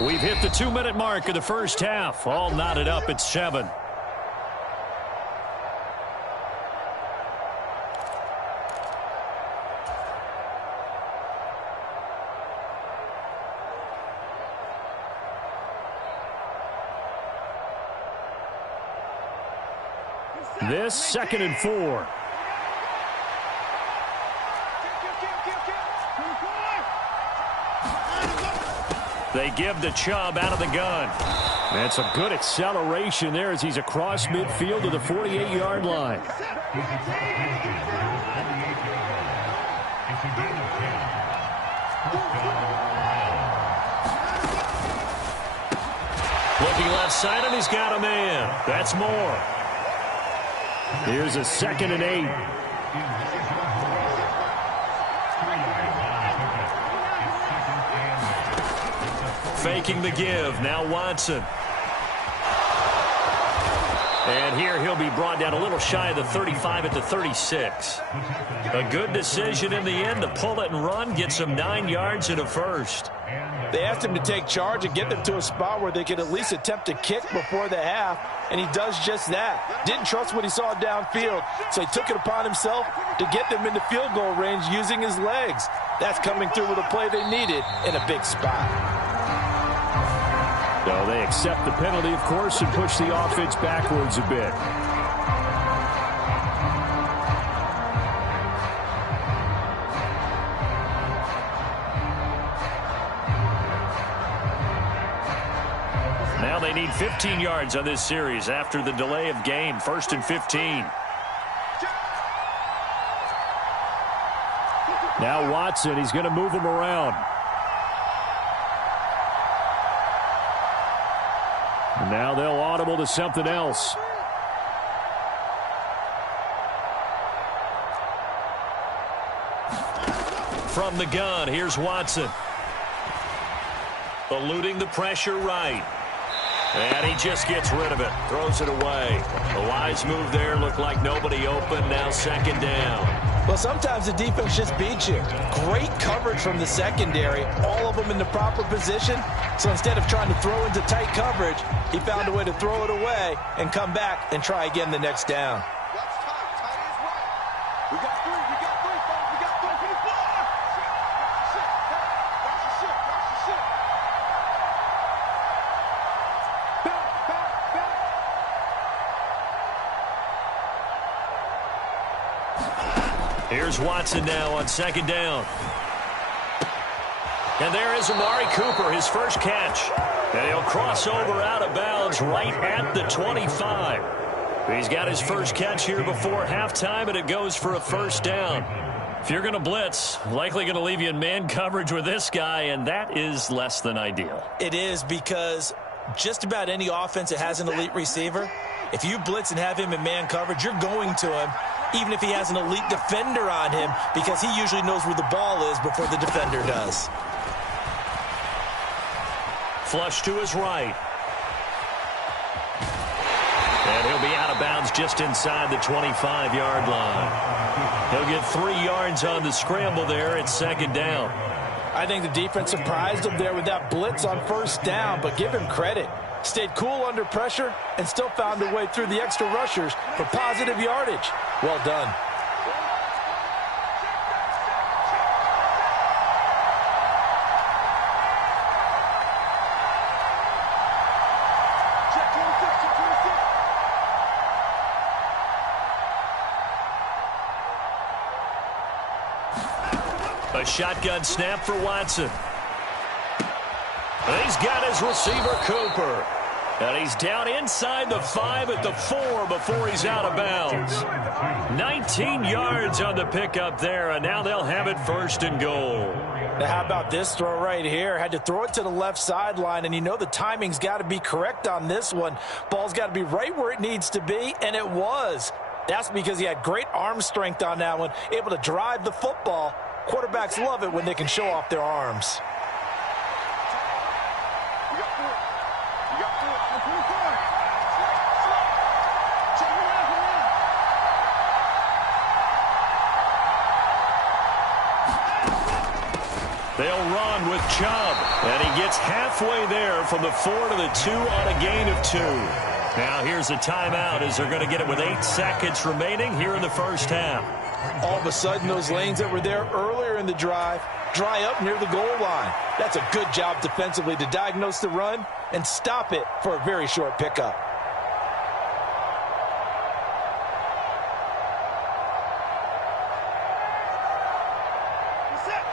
We've hit the 2-minute mark of the first half. All knotted up at 7. This 2nd and 4. They give the Chubb out of the gun. That's a good acceleration there as he's across midfield to the 48-yard line. Looking left side, and he's got a man. That's more. Here's a 2nd and 8. Faking the give. Now Watson. And here he'll be brought down a little shy of the 35 at the 36. A good decision in the end to pull it and run, get some 9 yards and a first. They asked him to take charge and get them to a spot where they could at least attempt to kick before the half, and he does just that. Didn't trust what he saw downfield, so he took it upon himself to get them into field goal range using his legs. That's coming through with a play they needed in a big spot. So they accept the penalty, of course, and push the offense backwards a bit. Now they need 15 yards on this series after the delay of game. 1st and 15. Now Watson, he's going to move him around. And now they'll audible to something else. From the gun, here's Watson. Eluding the pressure right. And he just gets rid of it. Throws it away. The wise move there. Looked like nobody open. Now 2nd down. Well, sometimes the defense just beats you. Great coverage from the secondary. All of them in the proper position. So instead of trying to throw into tight coverage, he found a way to throw it away and come back and try again the next down. That's tight. Tight is right. We got 3. We got 3, folks. We got 3. Finish ball. Watch the shit. Watch the shit. Watch the shit. Back, back, back. Here's Watson now on 2nd down. And there is Amari Cooper, his first catch. And he'll cross over out of bounds right at the 25. He's got his first catch here before halftime, and it goes for a 1st down. If you're going to blitz, likely going to leave you in man coverage with this guy, and that is less than ideal. It is, because just about any offense that has an elite receiver, if you blitz and have him in man coverage, you're going to him, even if he has an elite defender on him, because he usually knows where the ball is before the defender does. Flush to his right. And he'll be out of bounds just inside the 25-yard line. He'll get 3 yards on the scramble there at 2nd down. I think the defense surprised him there with that blitz on 1st down, but give him credit. Stayed cool under pressure and still found a way through the extra rushers for positive yardage. Well done. A shotgun snap for Watson. And he's got his receiver, Cooper. And he's down inside the 5 at the 4 before he's out of bounds. 19 yards on the pickup there, and now they'll have it 1st and goal. Now, how about this throw right here? Had to throw it to the left sideline, and you know the timing's got to be correct on this one. Ball's got to be right where it needs to be, and it was. That's because he had great arm strength on that one, able to drive the football. Quarterbacks love it when they can show off their arms. We got 4. We got 4. On 24. Check it out, They'll run with Chubb, and he gets halfway there from the 4 to the 2 on a gain of 2. Now here's a timeout as they're going to get it with 8 seconds remaining here in the 1st half. All of a sudden, those lanes that were there earlier in the drive dry up near the goal line. That's a good job defensively to diagnose the run and stop it for a very short pickup.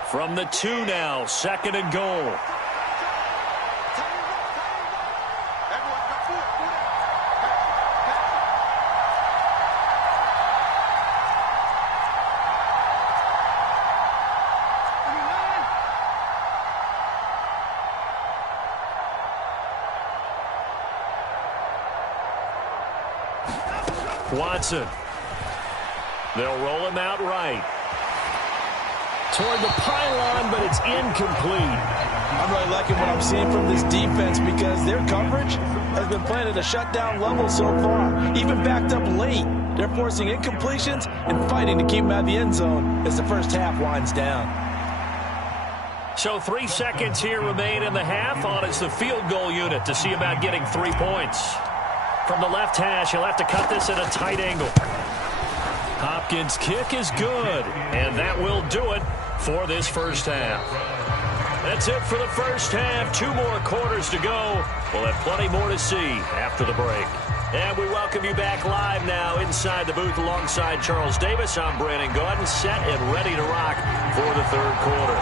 From the 2 now, 2nd and goal. Watson. They'll roll him out right. Toward the pylon, but it's incomplete. I'm really liking what I'm seeing from this defense because their coverage has been playing at a shutdown level so far. Even backed up late, they're forcing incompletions and fighting to keep them out of the end zone as the 1st half winds down. So 3 seconds here remain in the half. On is the field goal unit to see about getting 3 points. From the left hash, he'll have to cut this at a tight angle. Hopkins' kick is good, and that will do it. for this first half. That's it for the first half. 2 more quarters to go. We'll have plenty more to see after the break. And we welcome you back live now inside the booth alongside Charles Davis. I'm Brandon Gaudin, set and ready to rock for the third quarter.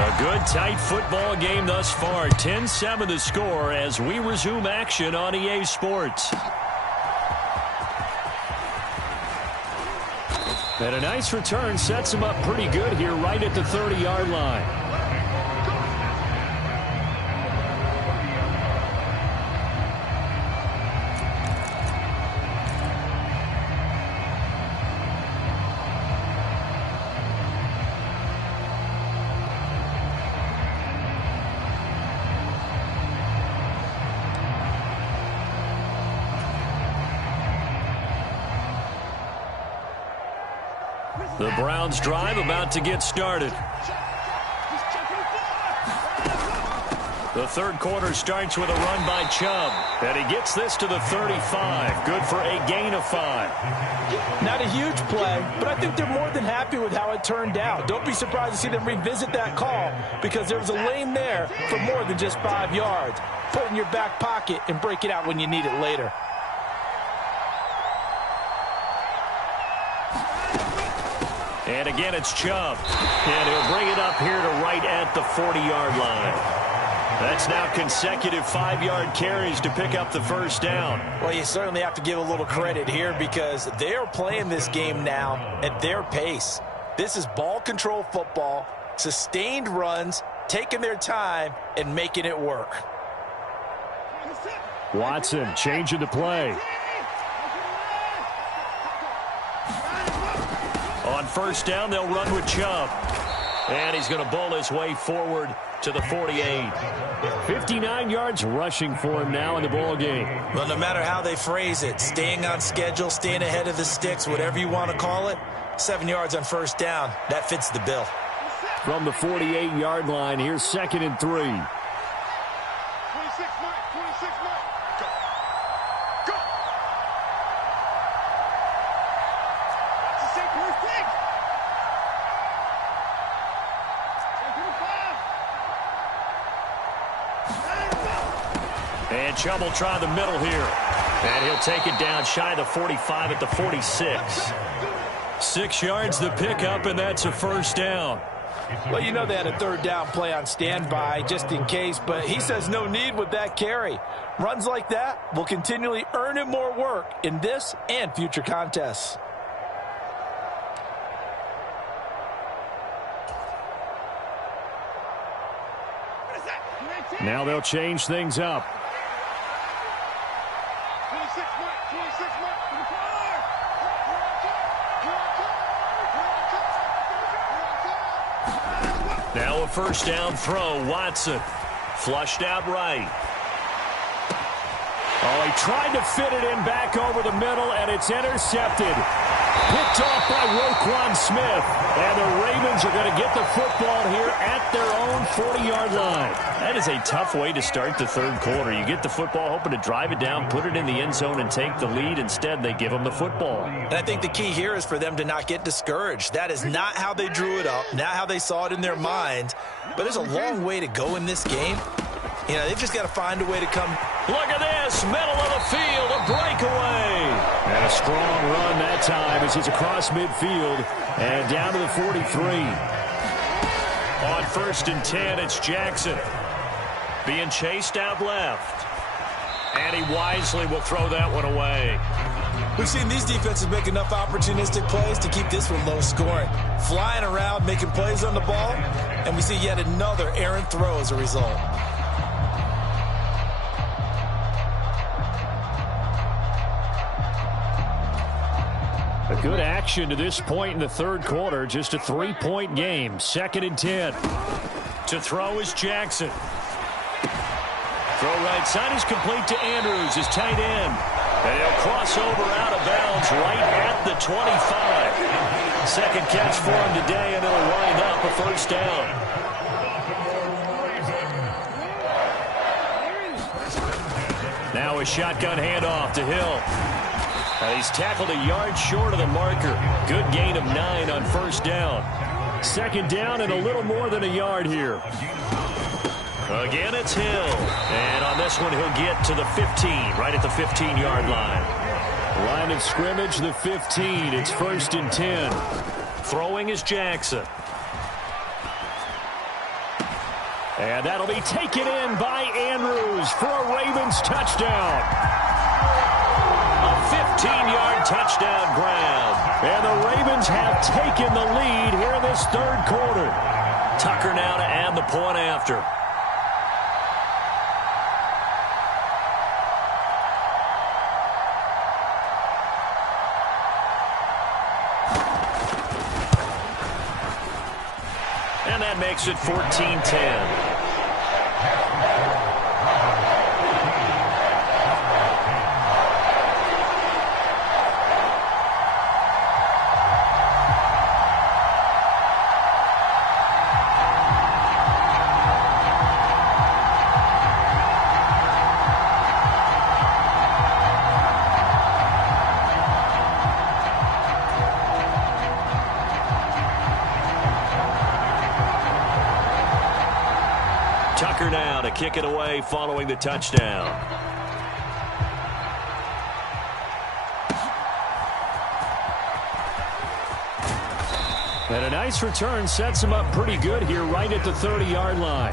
A good, tight football game thus far. 10-7 the score as we resume action on EA Sports. And a nice return sets him up pretty good here right at the 30-yard line. The Browns drive about to get started. The third quarter starts with a run by Chubb. And he gets this to the 35. Good for a gain of 5. Not a huge play, but I think they're more than happy with how it turned out. Don't be surprised to see them revisit that call because there was a lane there for more than just 5 yards. Put it in your back pocket and break it out when you need it later. And again, it's Chubb. And he'll bring it up here to right at the 40-yard line. That's now consecutive 5-yard carries to pick up the first down. Well, you certainly have to give a little credit here because they are playing this game now at their pace. This is ball control football, sustained runs, taking their time, and making it work. Watson changing the play. On first down, they'll run with Chubb. And he's going to bowl his way forward to the 48. 59 yards rushing for him now in the ball game. Well, no matter how they phrase it, staying on schedule, staying ahead of the sticks, whatever you want to call it, 7 yards on first down, that fits the bill. From the 48-yard line, here's 2nd and 3. 26, Mike. 26, Mike. Go. Go. That's the same first thing. And Chubb will try the middle here. And he'll take it down shy of the 45 at the 46. 6 yards the pickup, and that's a first down. Well, you know they had a third down play on standby just in case, but he says no need with that carry. Runs like that will continually earn him more work in this and future contests. Now they'll change things up. 26, Mike. 26, Mike. Now a first down throw. Watson flushed out right. Oh, he tried to fit it in back over the middle, and it's intercepted. Picked off by Roquan Smith. And the Ravens are going to get the football here at their own 40-yard line. That is a tough way to start the third quarter. You get the football, hoping to drive it down, put it in the end zone, and take the lead. Instead, they give them the football. And I think the key here is for them to not get discouraged. That is not how they drew it up, not how they saw it in their mind. But there's a long way to go in this game. You know, they've just got to find a way to come. Look at this, middle of the field, a breakaway. And a strong run that time as he's across midfield and down to the 43. On 1st and 10, it's Jackson being chased out left. And he wisely will throw that one away. We've seen these defenses make enough opportunistic plays to keep this one low scoring. Flying around, making plays on the ball, and we see yet another errant throw as a result. A good action to this point in the third quarter. Just a 3-point game. 2nd and 10. To throw is Jackson. Throw right side is complete to Andrews, his tight end. And he'll cross over out of bounds right at the 25. Second catch for him today, and it'll wind up a first down. Now a shotgun handoff to Hill. He's tackled a yard short of the marker. Good gain of 9 on first down. Second down and a little more than a yard here. Again, it's Hill. And on this one, he'll get to the 15, right at the 15-yard line. Line of scrimmage, the 15. It's 1st and 10. Throwing is Jackson. And that'll be taken in by Andrews for a Ravens touchdown. A 15-yard touchdown grab. And the Ravens have taken the lead here in this third quarter. Tucker now to add the point after. And that makes it 14-10. Tucker now to kick it away following the touchdown. And a nice return sets him up pretty good here right at the 30-yard line.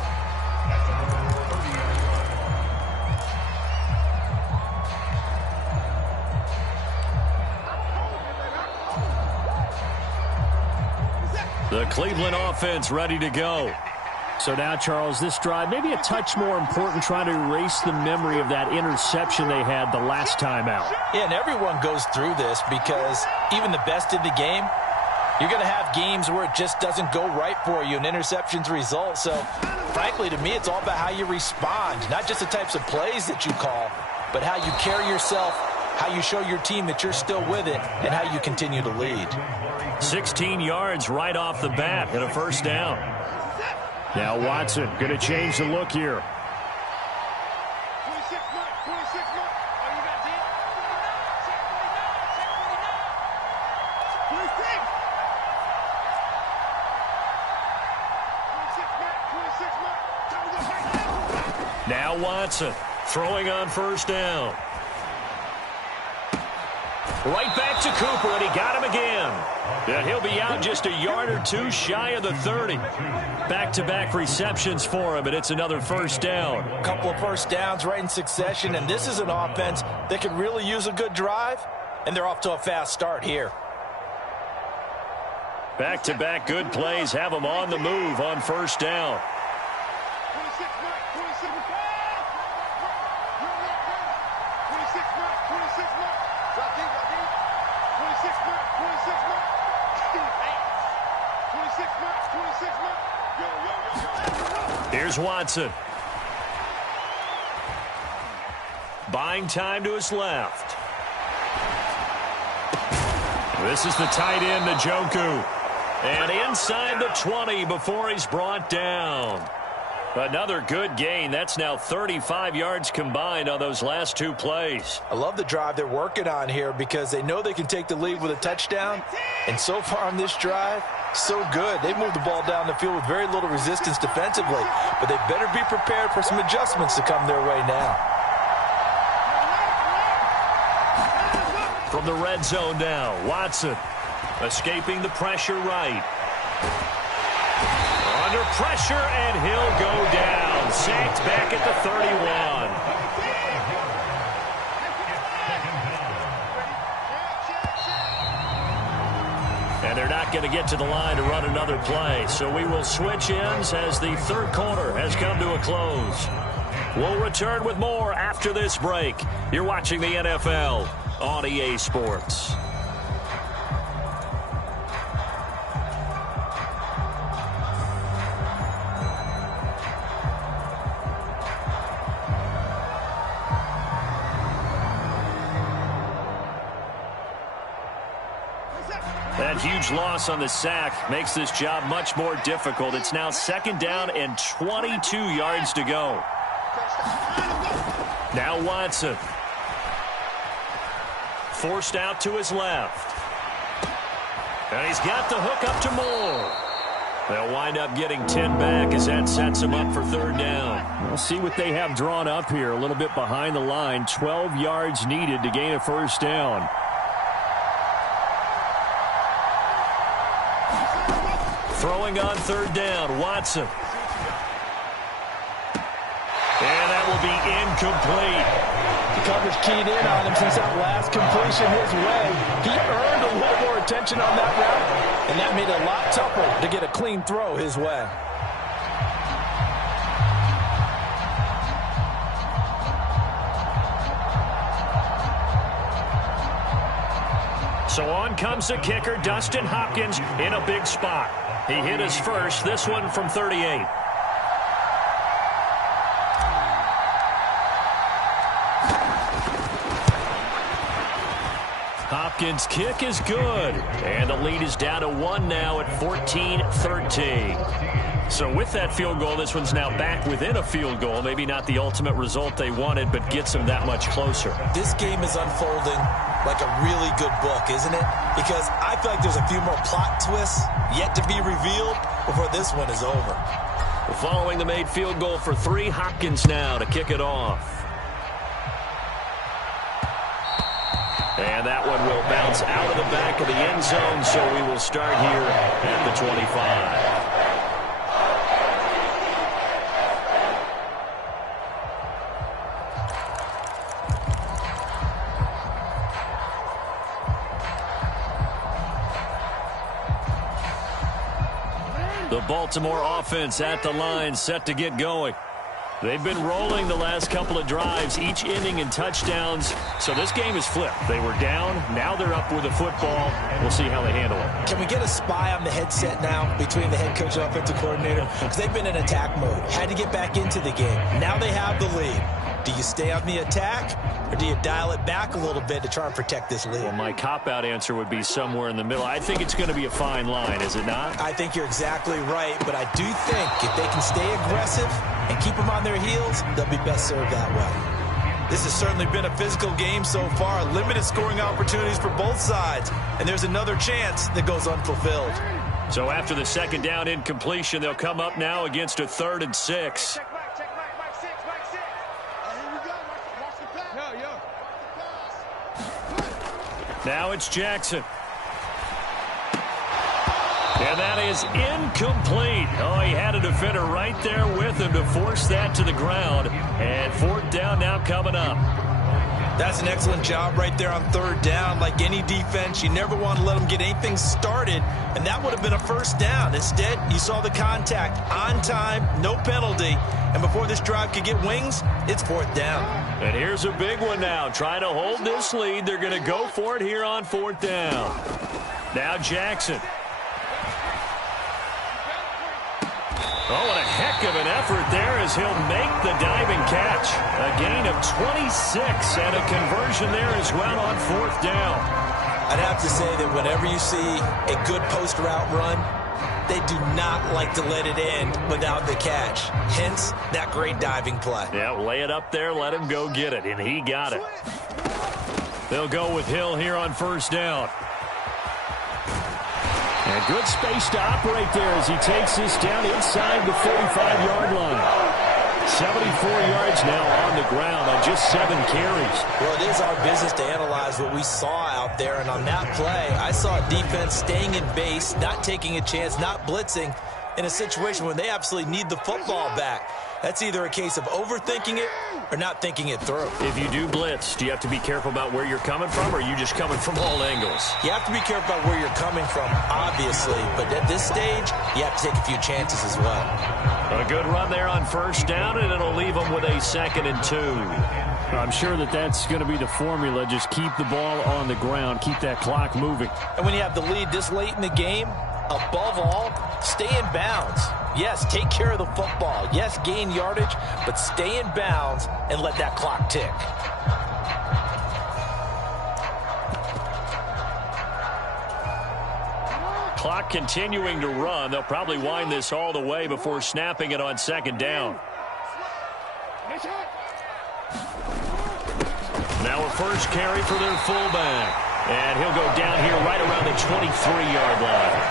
The Cleveland offense ready to go. So now, Charles, this drive maybe a touch more important, trying to erase the memory of that interception they had the last time out. Yeah, and everyone goes through this because even the best in the game, you're going to have games where it just doesn't go right for you and interceptions result. So, frankly, to me, it's all about how you respond, not just the types of plays that you call, but how you carry yourself, how you show your team that you're still with it, and how you continue to lead. 16 yards right off the bat and a first down. Now Watson going to change the look here. 26 mark, 26 mark. Oh, you got deep? 26. 26 mark, 26 mark. Now Watson throwing on first down. Right back to Cooper, and he got him again. And he'll be out just a yard or two shy of the 30. Back-to-back receptions for him, and it's another first down. A couple of first downs right in succession, and this is an offense that could really use a good drive, and they're off to a fast start here. Back-to-back good plays have them on the move on first down. 26 mark, 26 mark. 26 mark, 26 mark. Drop deep, drop deep. 26 mark, 26 mark. 26 mark, 26 mark. Yo, yo, yo, yo. Here's Watson. Buying time to his left. This is the tight end, Njoku. And inside the 20 before he's brought down. Another good gain. That's now 35 yards combined on those last two plays. I love the drive they're working on here because they know they can take the lead with a touchdown. And so far on this drive, so good. They've moved the ball down the field with very little resistance defensively. But they better be prepared for some adjustments to come their way now. From the red zone now, Watson escaping the pressure right. Under pressure, and he'll go down. Sacked back at the 31. And they're not going to get to the line to run another play. So we will switch ends as the third quarter has come to a close. We'll return with more after this break. You're watching the NFL on EA Sports. That huge loss on the sack makes this job much more difficult. It's now second down and 22 yards to go. Now Watson. Forced out to his left. And he's got the hook up to Moore. They'll wind up getting 10 back as that sets them up for third down. We'll see what they have drawn up here. A little bit behind the line. 12 yards needed to gain a first down. Throwing on third down, Watson. And that will be incomplete. The coverage keyed in on him since that last completion his way. He earned a little more attention on that route, and that made it a lot tougher to get a clean throw his way. So on comes the kicker, Dustin Hopkins, in a big spot. He hit his first, this one from 38. Hopkins' kick is good. And the lead is down to 1 now at 14-13. So with that field goal, this one's now back within a field goal. Maybe not the ultimate result they wanted, but gets them that much closer. This game is unfolding like a really good book, isn't it? Because I feel like there's a few more plot twists yet to be revealed before this one is over. Following the made field goal for 3, Hopkins now to kick it off. And that one will bounce out of the back of the end zone, so we will start here at the 25. The Baltimore offense at the line, set to get going. They've been rolling the last couple of drives, each ending in touchdowns. So this game is flipped. They were down. Now they're up with the football. We'll see how they handle it. Can we get a spy on the headset now between the head coach and offensive coordinator? Because they've been in attack mode. Had to get back into the game. Now they have the lead. Do you stay on the attack, or do you dial it back a little bit to try and protect this lead? Well, my cop-out answer would be somewhere in the middle. I think it's going to be a fine line, is it not? I think you're exactly right, but I do think if they can stay aggressive and keep them on their heels, they'll be best served that way. This has certainly been a physical game so far. Limited scoring opportunities for both sides, and there's another chance that goes unfulfilled. So after the second down incompletion, they'll come up now against a 3rd and 6. Now it's Jackson. And that is incomplete. Oh, he had a defender right there with him to force that to the ground. And 4th down now coming up. That's an excellent job right there on 3rd down. Like any defense, you never want to let them get anything started, and that would have been a 1st down. Instead, you saw the contact on time, no penalty, and before this drive could get wings, it's 4th down. And here's a big one now. Trying to hold this lead. They're going to go for it here on 4th down. Now Jackson. Oh, what a heck of an effort there as he'll make the diving catch. A gain of 26 and a conversion there as well on 4th down. I'd have to say that whenever you see a good post route run, they do not like to let it end without the catch. Hence, that great diving play. Yeah, lay it up there, let him go get it, and he got it. They'll go with Hill here on 1st down. And good space to operate there as he takes this down inside the 35-yard line. 74 yards now on the ground on just 7 carries. Well, it is our business to analyze what we saw out there, and on that play, I saw a defense staying in base, not taking a chance, not blitzing, in a situation where they absolutely need the football back. That's either a case of overthinking it or not thinking it through. If you do blitz, do you have to be careful about where you're coming from, or are you just coming from all angles? You have to be careful about where you're coming from, obviously, but at this stage, you have to take a few chances as well. A good run there on 1st down, and it'll leave them with a 2nd and 2. I'm sure that that's going to be the formula. Just keep the ball on the ground, keep that clock moving. And when you have the lead this late in the game, above all, stay in bounds. Yes, take care of the football. Yes, gain yardage, but stay in bounds and let that clock tick. Clock continuing to run. They'll probably wind this all the way before snapping it on 2nd down. Now a first carry for their fullback. And he'll go down here right around the 23-yard line.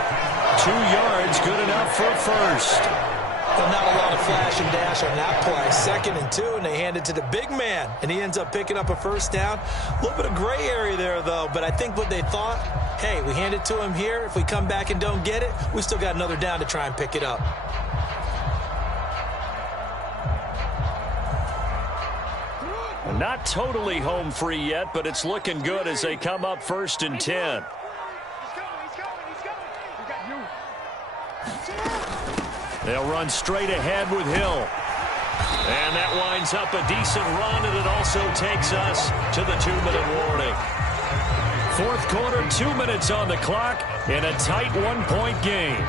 2 yards, good enough for a first. Well, not a lot of flash and dash on that play. 2nd and 2, and they hand it to the big man, and he ends up picking up a first down. A little bit of gray area there, though, but I think what they thought, hey, we hand it to him here. If we come back and don't get it, we still got another down to try and pick it up. Not totally home free yet, but it's looking good as they come up 1st and 10. They'll run straight ahead with Hill. And that winds up a decent run, and it also takes us to the 2-minute warning. 4th quarter, 2 minutes on the clock in a tight 1-point game.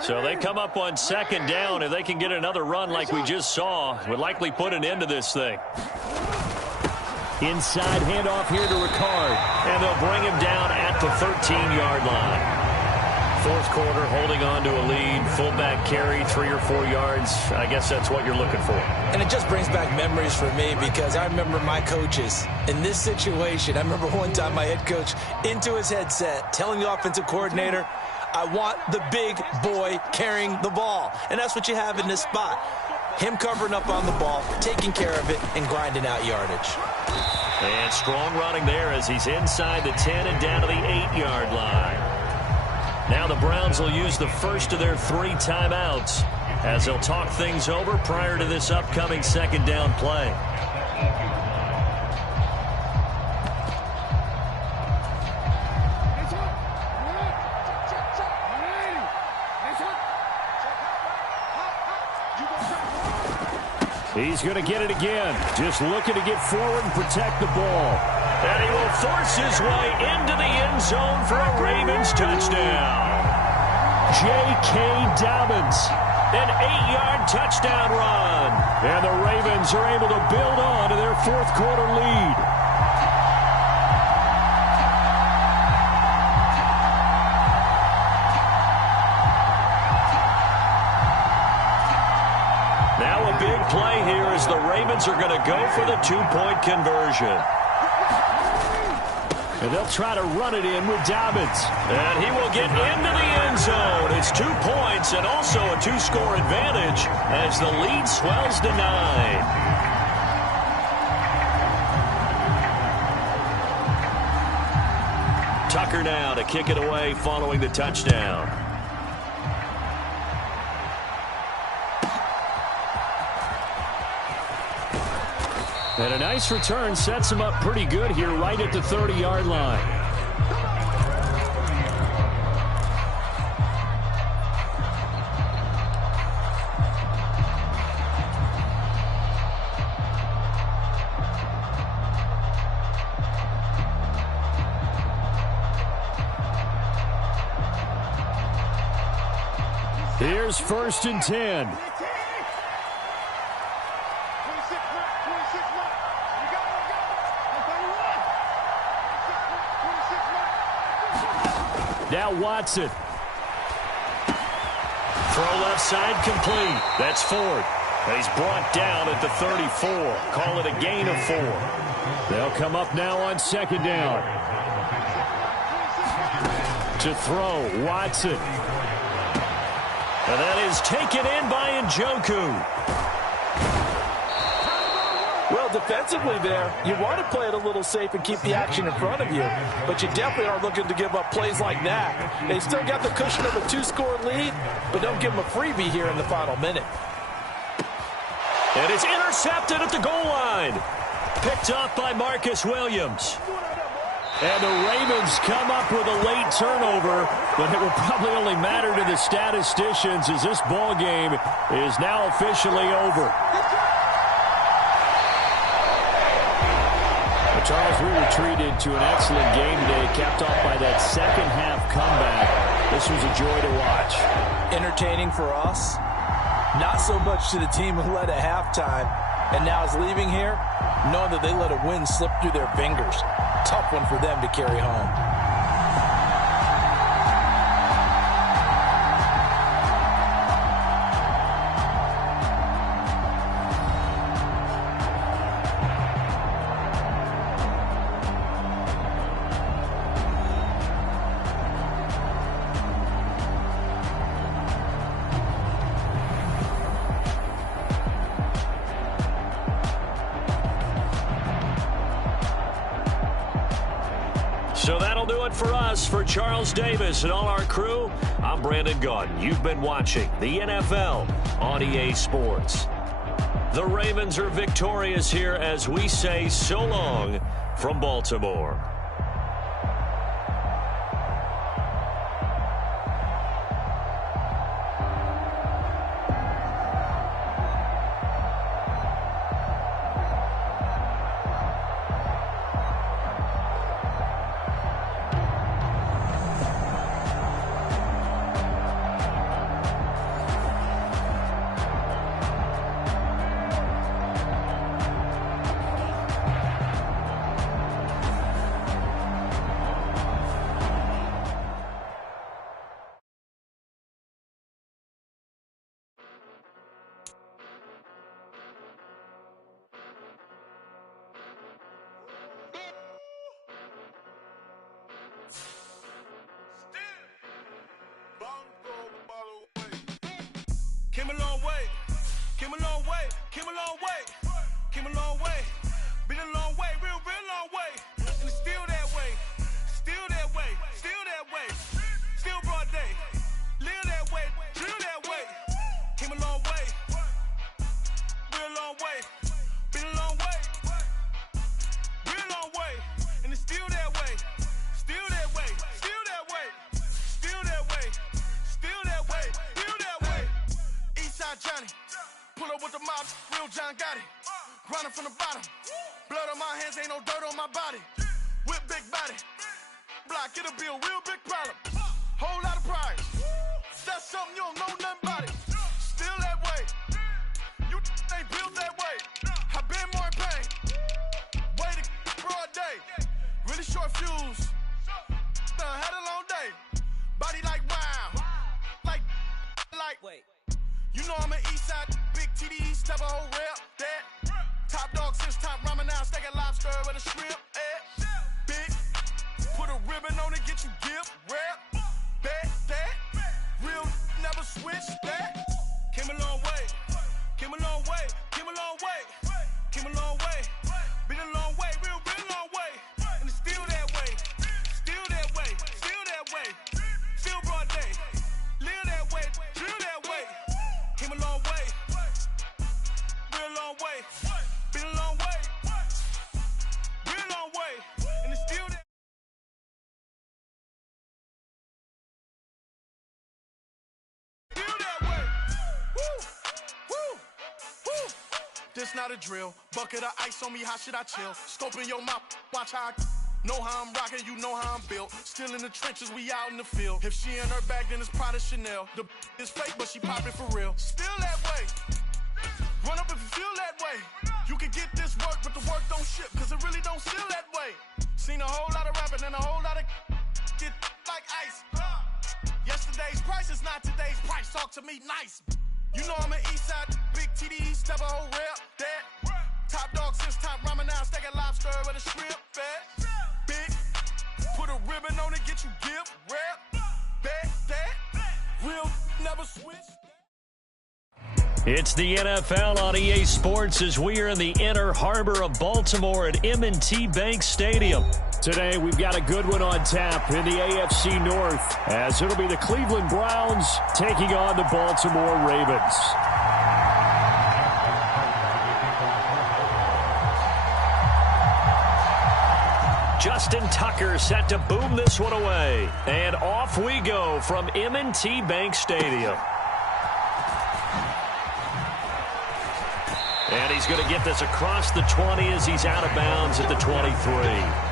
So they come up on 2nd down. If they can get another run like we just saw, would likely put an end to this thing. Inside handoff here to Ricard, and they'll bring him down at the 13-yard line. 4th quarter, holding on to a lead. Fullback carry, 3 or 4 yards. I guess that's what you're looking for. And it just brings back memories for me because I remember my coaches in this situation. I remember one time my head coach into his headset telling the offensive coordinator, I want the big boy carrying the ball. And that's what you have in this spot. Him covering up on the ball, taking care of it, and grinding out yardage. And strong running there as he's inside the 10 and down to the 8-yard line. Now the Browns will use the first of their 3 timeouts as they'll talk things over prior to this upcoming 2nd down play. He's going to get it again. Just looking to get forward and protect the ball. And he will force his way into the end zone for a Ravens touchdown. J.K. Dobbins, an 8-yard touchdown run. And the Ravens are able to build on to their 4th quarter lead. Play here as the Ravens are going to go for the 2-point conversion. And they'll try to run it in with Dobbins. And he will get into the end zone. It's 2 points and also a 2-score advantage as the lead swells to 9. Tucker now to kick it away following the touchdown. And a nice return sets him up pretty good here right at the 30-yard line. Here's 1st and 10. Now Watson. Throw left side complete. That's Ford. He's brought down at the 34. Call it a gain of 4. They'll come up now on 2nd down. To throw, Watson. And that is taken in by Njoku. Well, defensively there, you want to play it a little safe and keep the action in front of you, but you definitely aren't looking to give up plays like that. They still got the cushion of a 2-score lead, but don't give them a freebie here in the final minute. And it's intercepted at the goal line. Picked off by Marcus Williams. And the Ravens come up with a late turnover, but it will probably only matter to the statisticians as this ball game is now officially over. Charles, we were treated to an excellent game today, capped off by that second-half comeback. This was a joy to watch. Entertaining for us. Not so much to the team who led at halftime and now is leaving here, knowing that they let a win slip through their fingers. Tough one for them to carry home. So that'll do it for us. For Charles Davis and all our crew, I'm Brandon Gaudin. You've been watching the NFL on EA Sports. The Ravens are victorious here as we say so long from Baltimore. Came a long way, came a long way, came a long way, came a long way, been a long way, real long way, and it's still that way, still that way, still that way, still broad day, live that way, drill that way, came a long way, real long way, been a long way, real long way, and it's still that way, still that way, still that way, still that way, still that way, still that way. Eastside Johnny, pull up with the mob, real John Gotti. Grinding from the bottom, blood on my hands, ain't no dirt on my body. Whip big body, block, it'll be a real big problem. Whole lot of pride, that's something you don't know nothing about it. Still that way, you ain't built that way. I been more in pain, way to broad day. Really short fuse, done had a long day. Body like wow, like. Wait. You know I'm an Eastside, big TDs, type of whole rep, that. Top dog since top ramen now, steak and lobster with a shrimp, Big, put a ribbon on it, get you gift, rep, bet, that. Real, never switch, that. Came a long way, came a long way, came a long way, came a long way. Been a long way, real long way. And it's still that way, still that way, still that way. Still broad day, live that way, drill that way. Came a long way, real long way, been a long way, real long way, and it's still that. Still that way, woo, woo, woo. This not a drill, bucket of ice on me, how should I chill? Scope in your mouth, watch how I know how I'm rocking, you know how I'm built. Still in the trenches, we out in the field. If she in her bag, then it's Prada Chanel. The is fake, but she poppin' for real. Still that way. Run up if you feel that way. You can get this work, but the work don't ship, cause it really don't feel that way. Seen a whole lot of rapping and a whole lot of get like ice. Yesterday's price is not today's price. Talk to me nice. You know I'm an Eastside, big TDs, type of whole rep, that. Top dog since top ramen now, steak and lobster with a shrimp, fat. Big, put a ribbon on it, get you gift, rep, bet, that. Real, never switch. It's the NFL on EA Sports as we are in the inner harbor of Baltimore at M&T Bank Stadium. Today, we've got a good one on tap in the AFC North, as it'll be the Cleveland Browns taking on the Baltimore Ravens. Justin Tucker set to boom this one away. And off we go from M&T Bank Stadium. And he's going to get this across the 20 as he's out of bounds at the 23.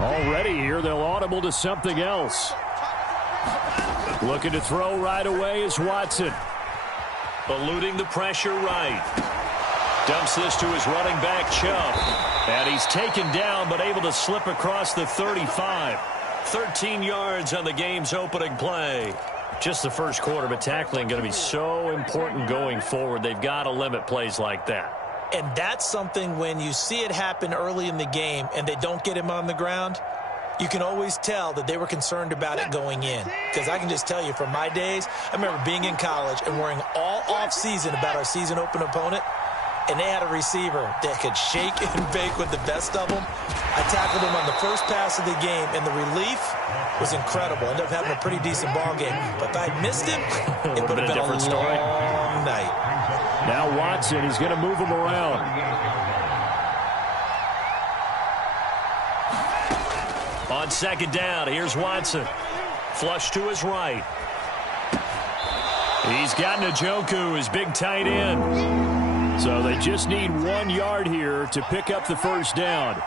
Already here, they'll audible to something else. Looking to throw right away is Watson. Eluding the pressure right. Dumps this to his running back, Chubb. And he's taken down, but able to slip across the 35. 13 yards on the game's opening play. Just the first quarter, but tackling going to be so important going forward. They've got to limit plays like that. And that's something when you see it happen early in the game and they don't get him on the ground, you can always tell that they were concerned about it going in. Because I can just tell you from my days, I remember being in college and worrying all off-season about our season open opponent, and they had a receiver that could shake and bake with the best of them. I tackled him on the first pass of the game, and the relief was incredible. Ended up having a pretty decent ball game. But if I'd missed him, it would have been a long night. Now Watson, he's going to move him around. On second down, here's Watson. Flush to his right. He's got Njoku, his big tight end. So they just need 1 yard here to pick up the first down.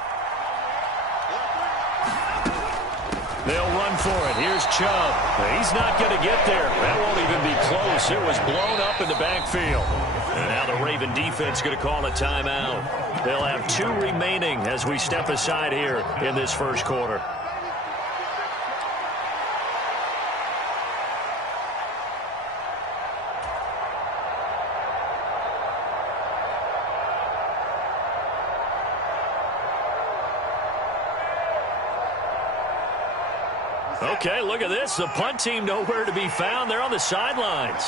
They'll run for it. Here's Chubb. He's not going to get there. That won't even be close. It was blown up in the backfield. And now the Raven defense going to call a timeout. They'll have 2 remaining as we step aside here in this first quarter. Okay, look at this. The punt team nowhere to be found. They're on the sidelines.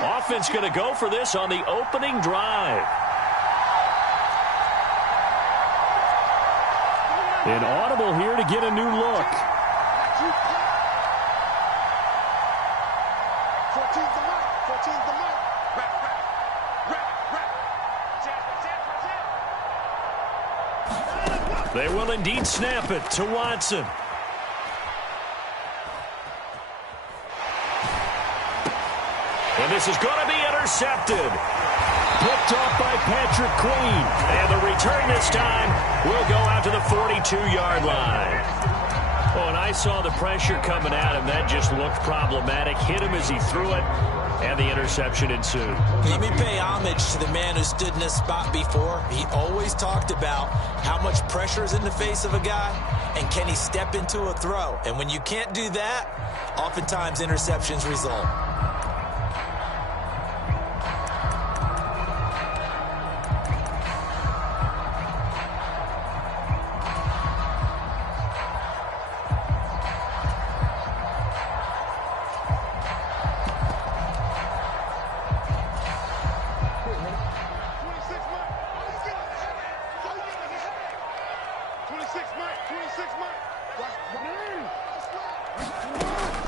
Offense going to go for this on the opening drive. An audible here to get a new look. They will indeed snap it to Watson. And this is going to be intercepted. Picked off by Patrick Queen. And the return this time will go out to the 42-yard line. Oh, and I saw the pressure coming at him. That just looked problematic. Hit him as he threw it, and the interception ensued. Let me pay homage to the man who stood in this spot before. He always talked about how much pressure is in the face of a guy, and can he step into a throw. And when you can't do that, oftentimes interceptions result.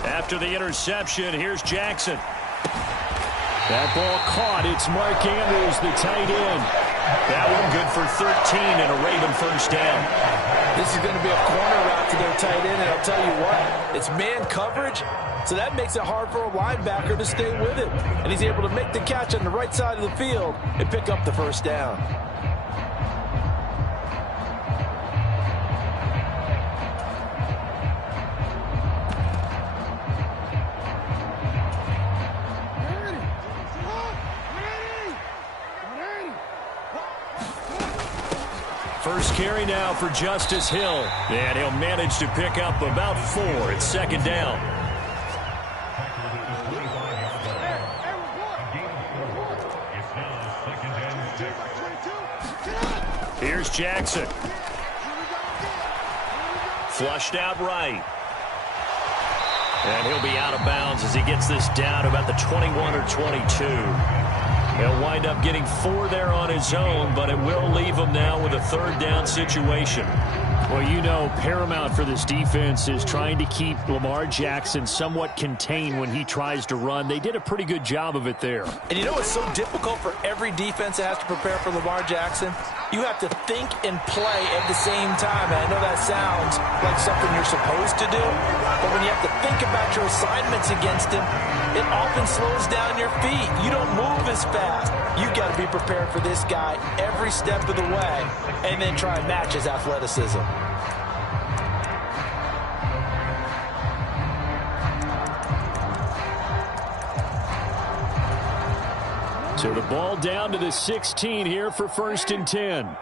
After the interception, here's Jackson. That ball caught. It's Mark Andrews, the tight end. That one good for 13 and a Raven first down. This is going to be a corner route to their tight end, and I'll tell you what, it's man coverage, so that makes it hard for a linebacker to stay with it. And he's able to make the catch on the right side of the field and pick up the first down. First carry now for Justice Hill. And he'll manage to pick up about 4. It's second down. Here's Jackson. Flushed out right. And he'll be out of bounds as he gets this down to about the 21 or 22. He'll wind up getting 4 there on his own, but it will leave him now with a third down situation. Well, you know, paramount for this defense is trying to keep Lamar Jackson somewhat contained when he tries to run. They did a pretty good job of it there. And you know what's so difficult for every defense that has to prepare for Lamar Jackson? You have to think and play at the same time. And I know that sounds like something you're supposed to do, but when you have to think about your assignments against him, it often slows down your feet. You don't move as fast. You got to be prepared for this guy every step of the way and then try and match his athleticism. So the ball down to the 16 here for 1st and 10.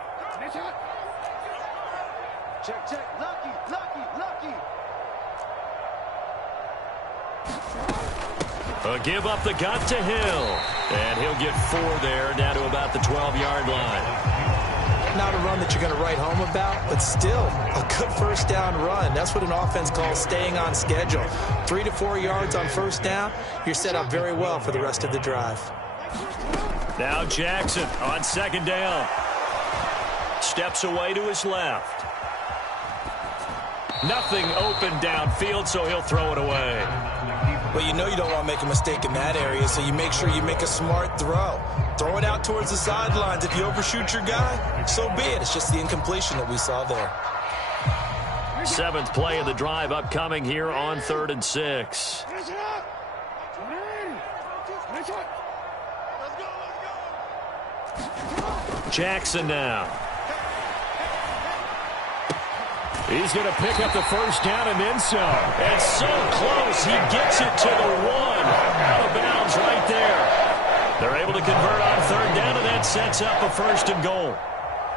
Check, check. Lucky. A give up the gut to Hill. And he'll get 4 there, down to about the 12-yard line. Not a run that you're going to write home about, but still a good first down run. That's what an offense calls staying on schedule. 3 to 4 yards on first down, you're set up very well for the rest of the drive. Now Jackson on 2nd down. Steps away to his left. Nothing open downfield, so he'll throw it away. Well, you know you don't want to make a mistake in that area, so you make sure you make a smart throw. Throw it out towards the sidelines. If you overshoot your guy, so be it. It's just the incompletion that we saw there. 7th play of the drive upcoming here on 3rd and 6. Jackson now. He's going to pick up the first down and then some. And so close, he gets it to the 1. Out of bounds right there. They're able to convert on 3rd down, and that sets up a 1st and goal.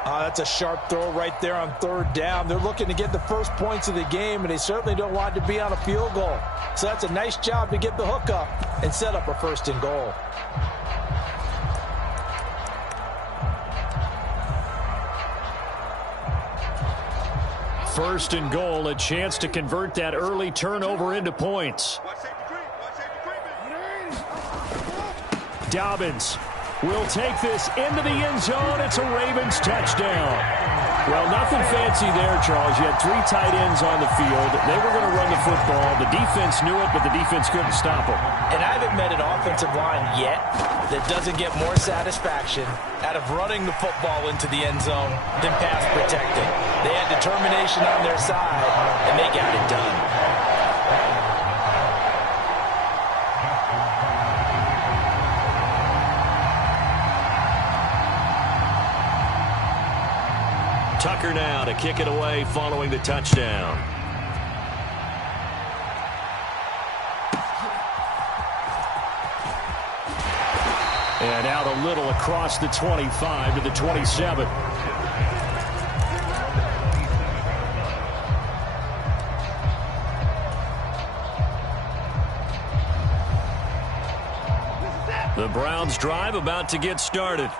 That's a sharp throw right there on 3rd down. They're looking to get the first points of the game, and they certainly don't want to be on a field goal. So that's a nice job to get the hook up and set up a 1st and goal. First and goal, a chance to convert that early turnover into points. Dobbins will take this into the end zone. It's a Ravens touchdown. Well, nothing fancy there, Charles. You had 3 tight ends on the field. They were going to run the football. The defense knew it, but the defense couldn't stop them. And I haven't met an offensive line yet that doesn't get more satisfaction out of running the football into the end zone than pass protecting. They had determination on their side, and they got it done. Tucker now to kick it away following the touchdown. And out a little across the 25 to the 27. The Browns drive about to get started.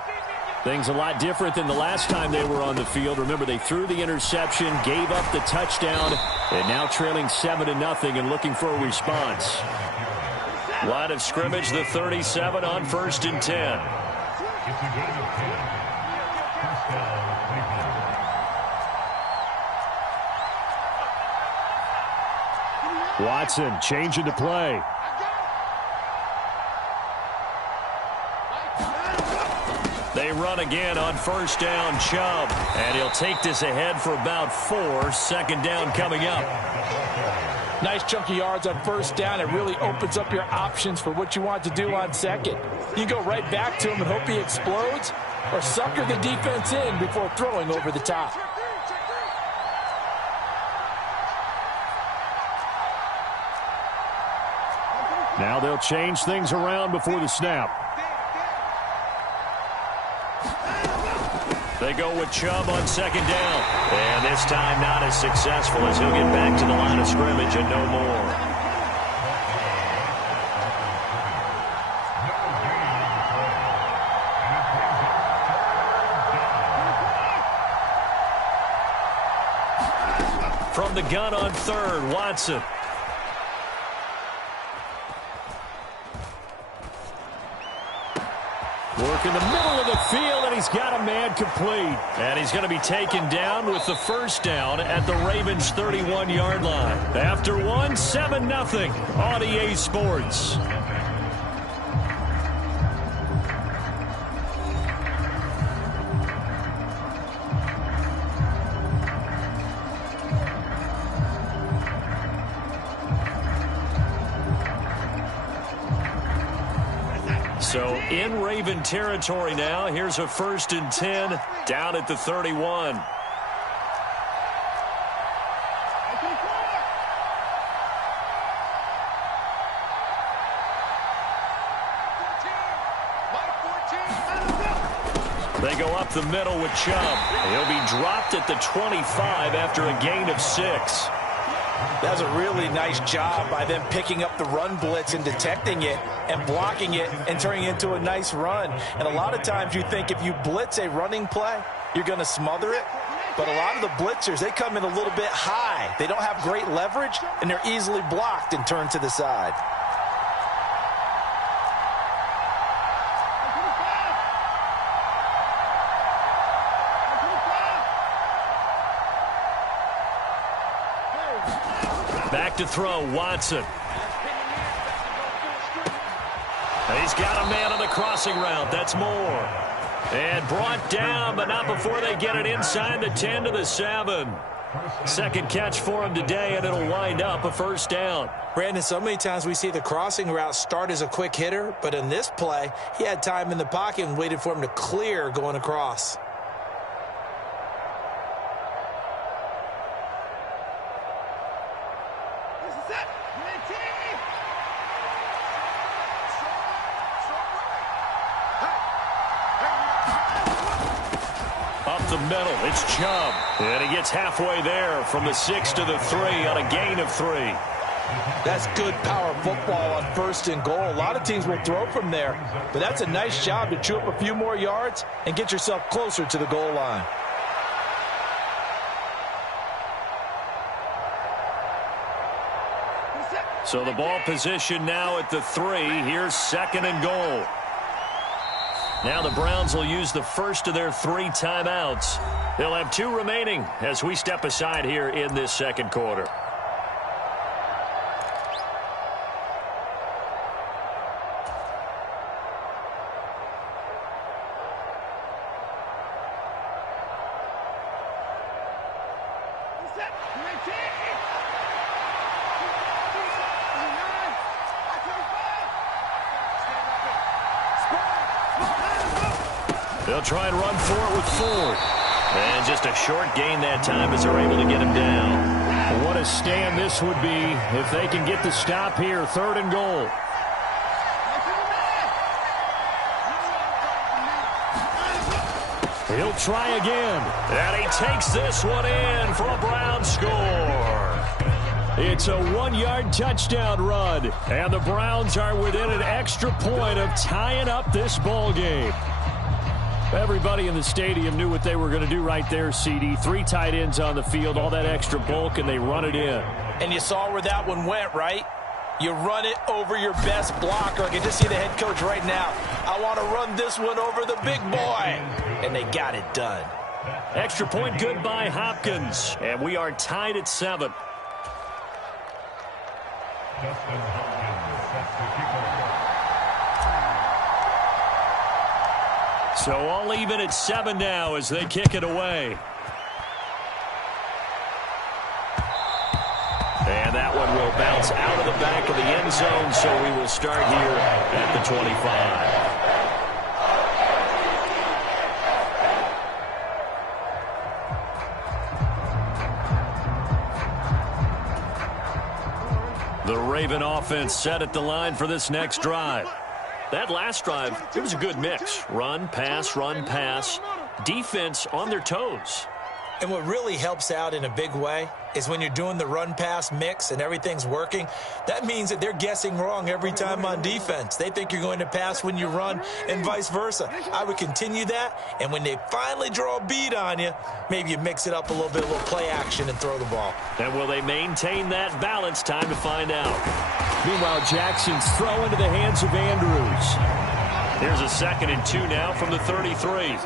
Things a lot different than the last time they were on the field. Remember, they threw the interception, gave up the touchdown, and now trailing 7-0 and looking for a response. Line of scrimmage, the 37 on 1st and 10. Watson changing the play. They run again on 1st down, Chubb. And he'll take this ahead for about 4. 2nd down coming up. Nice chunky yards on 1st down. It really opens up your options for what you want to do on 2nd. You go right back to him and hope he explodes, or sucker the defense in before throwing over the top. Now they'll change things around before the snap. They go with Chubb on 2nd down. And this time not as successful as he'll get back to the line of scrimmage and no more. From the gun on 3rd, Watson. Work in the middle of the field, and he's got a man complete. And he's going to be taken down with the 1st down at the Ravens' 31-yard line. After 7-0 on EA Sports. So in Raven territory now. Here's a 1st and 10 down at the 31. Mike 14. They go up the middle with Chubb. He'll be dropped at the 25 after a gain of 6. That's a really nice job by them picking up the run blitz and detecting it and blocking it and turning it into a nice run. And a lot of times you think if you blitz a running play, you're going to smother it. But a lot of the blitzers, they come in a little bit high. They don't have great leverage, and they're easily blocked and turned to the side. Back to throw, Watson. He's got a man on the crossing route. That's Moore. And brought down, but not before they get it inside the 10 to the 7. Second catch for him today, and it'll wind up a first down. Brandon, so many times we see the crossing route start as a quick hitter, but in this play, he had time in the pocket and waited for him to clear going across. The middle, it's Chubb. And he gets halfway there from the 6 to the 3 on a gain of 3. That's good power football on 1st and goal. A lot of teams will throw from there, but that's a nice job to chew up a few more yards and get yourself closer to the goal line. So the ball position now at the 3. Here's 2nd and goal. Now the Browns will use the first of their 3 timeouts. They'll have 2 remaining as we step aside here in this second quarter. They'll try and run for it with Ford. And just a short gain that time as they're able to get him down. What a stand this would be if they can get the stop here. 3rd and goal. He'll try again. And he takes this one in for a Brown score. It's a 1-yard touchdown run. And the Browns are within an extra point of tying up this ball game. Everybody in the stadium knew what they were going to do right there, CD. 3 tight ends on the field, all that extra bulk, and they run it in. And you saw where that one went, right? You run it over your best blocker. I can just see the head coach right now. I want to run this one over the big boy. And they got it done. Extra point good by Hopkins. And we are tied at 7. Justin Hopkins sets the kickoff. So all even at 7 now as they kick it away. And that one will bounce out of the back of the end zone, so we will start here at the 25. The Raven offense set at the line for this next drive. That last drive, it was a good mix. Run, pass, defense on their toes. And what really helps out in a big way is when you're doing the run-pass mix and everything's working, that means that they're guessing wrong every time on defense. They think you're going to pass when you run and vice versa. I would continue that, and when they finally draw a bead on you, maybe you mix it up a little bit, a little play action, and throw the ball. And will they maintain that balance? Time to find out. Meanwhile, Jackson's throw into the hands of Andrews. Here's a 2nd and 2 now from the 33.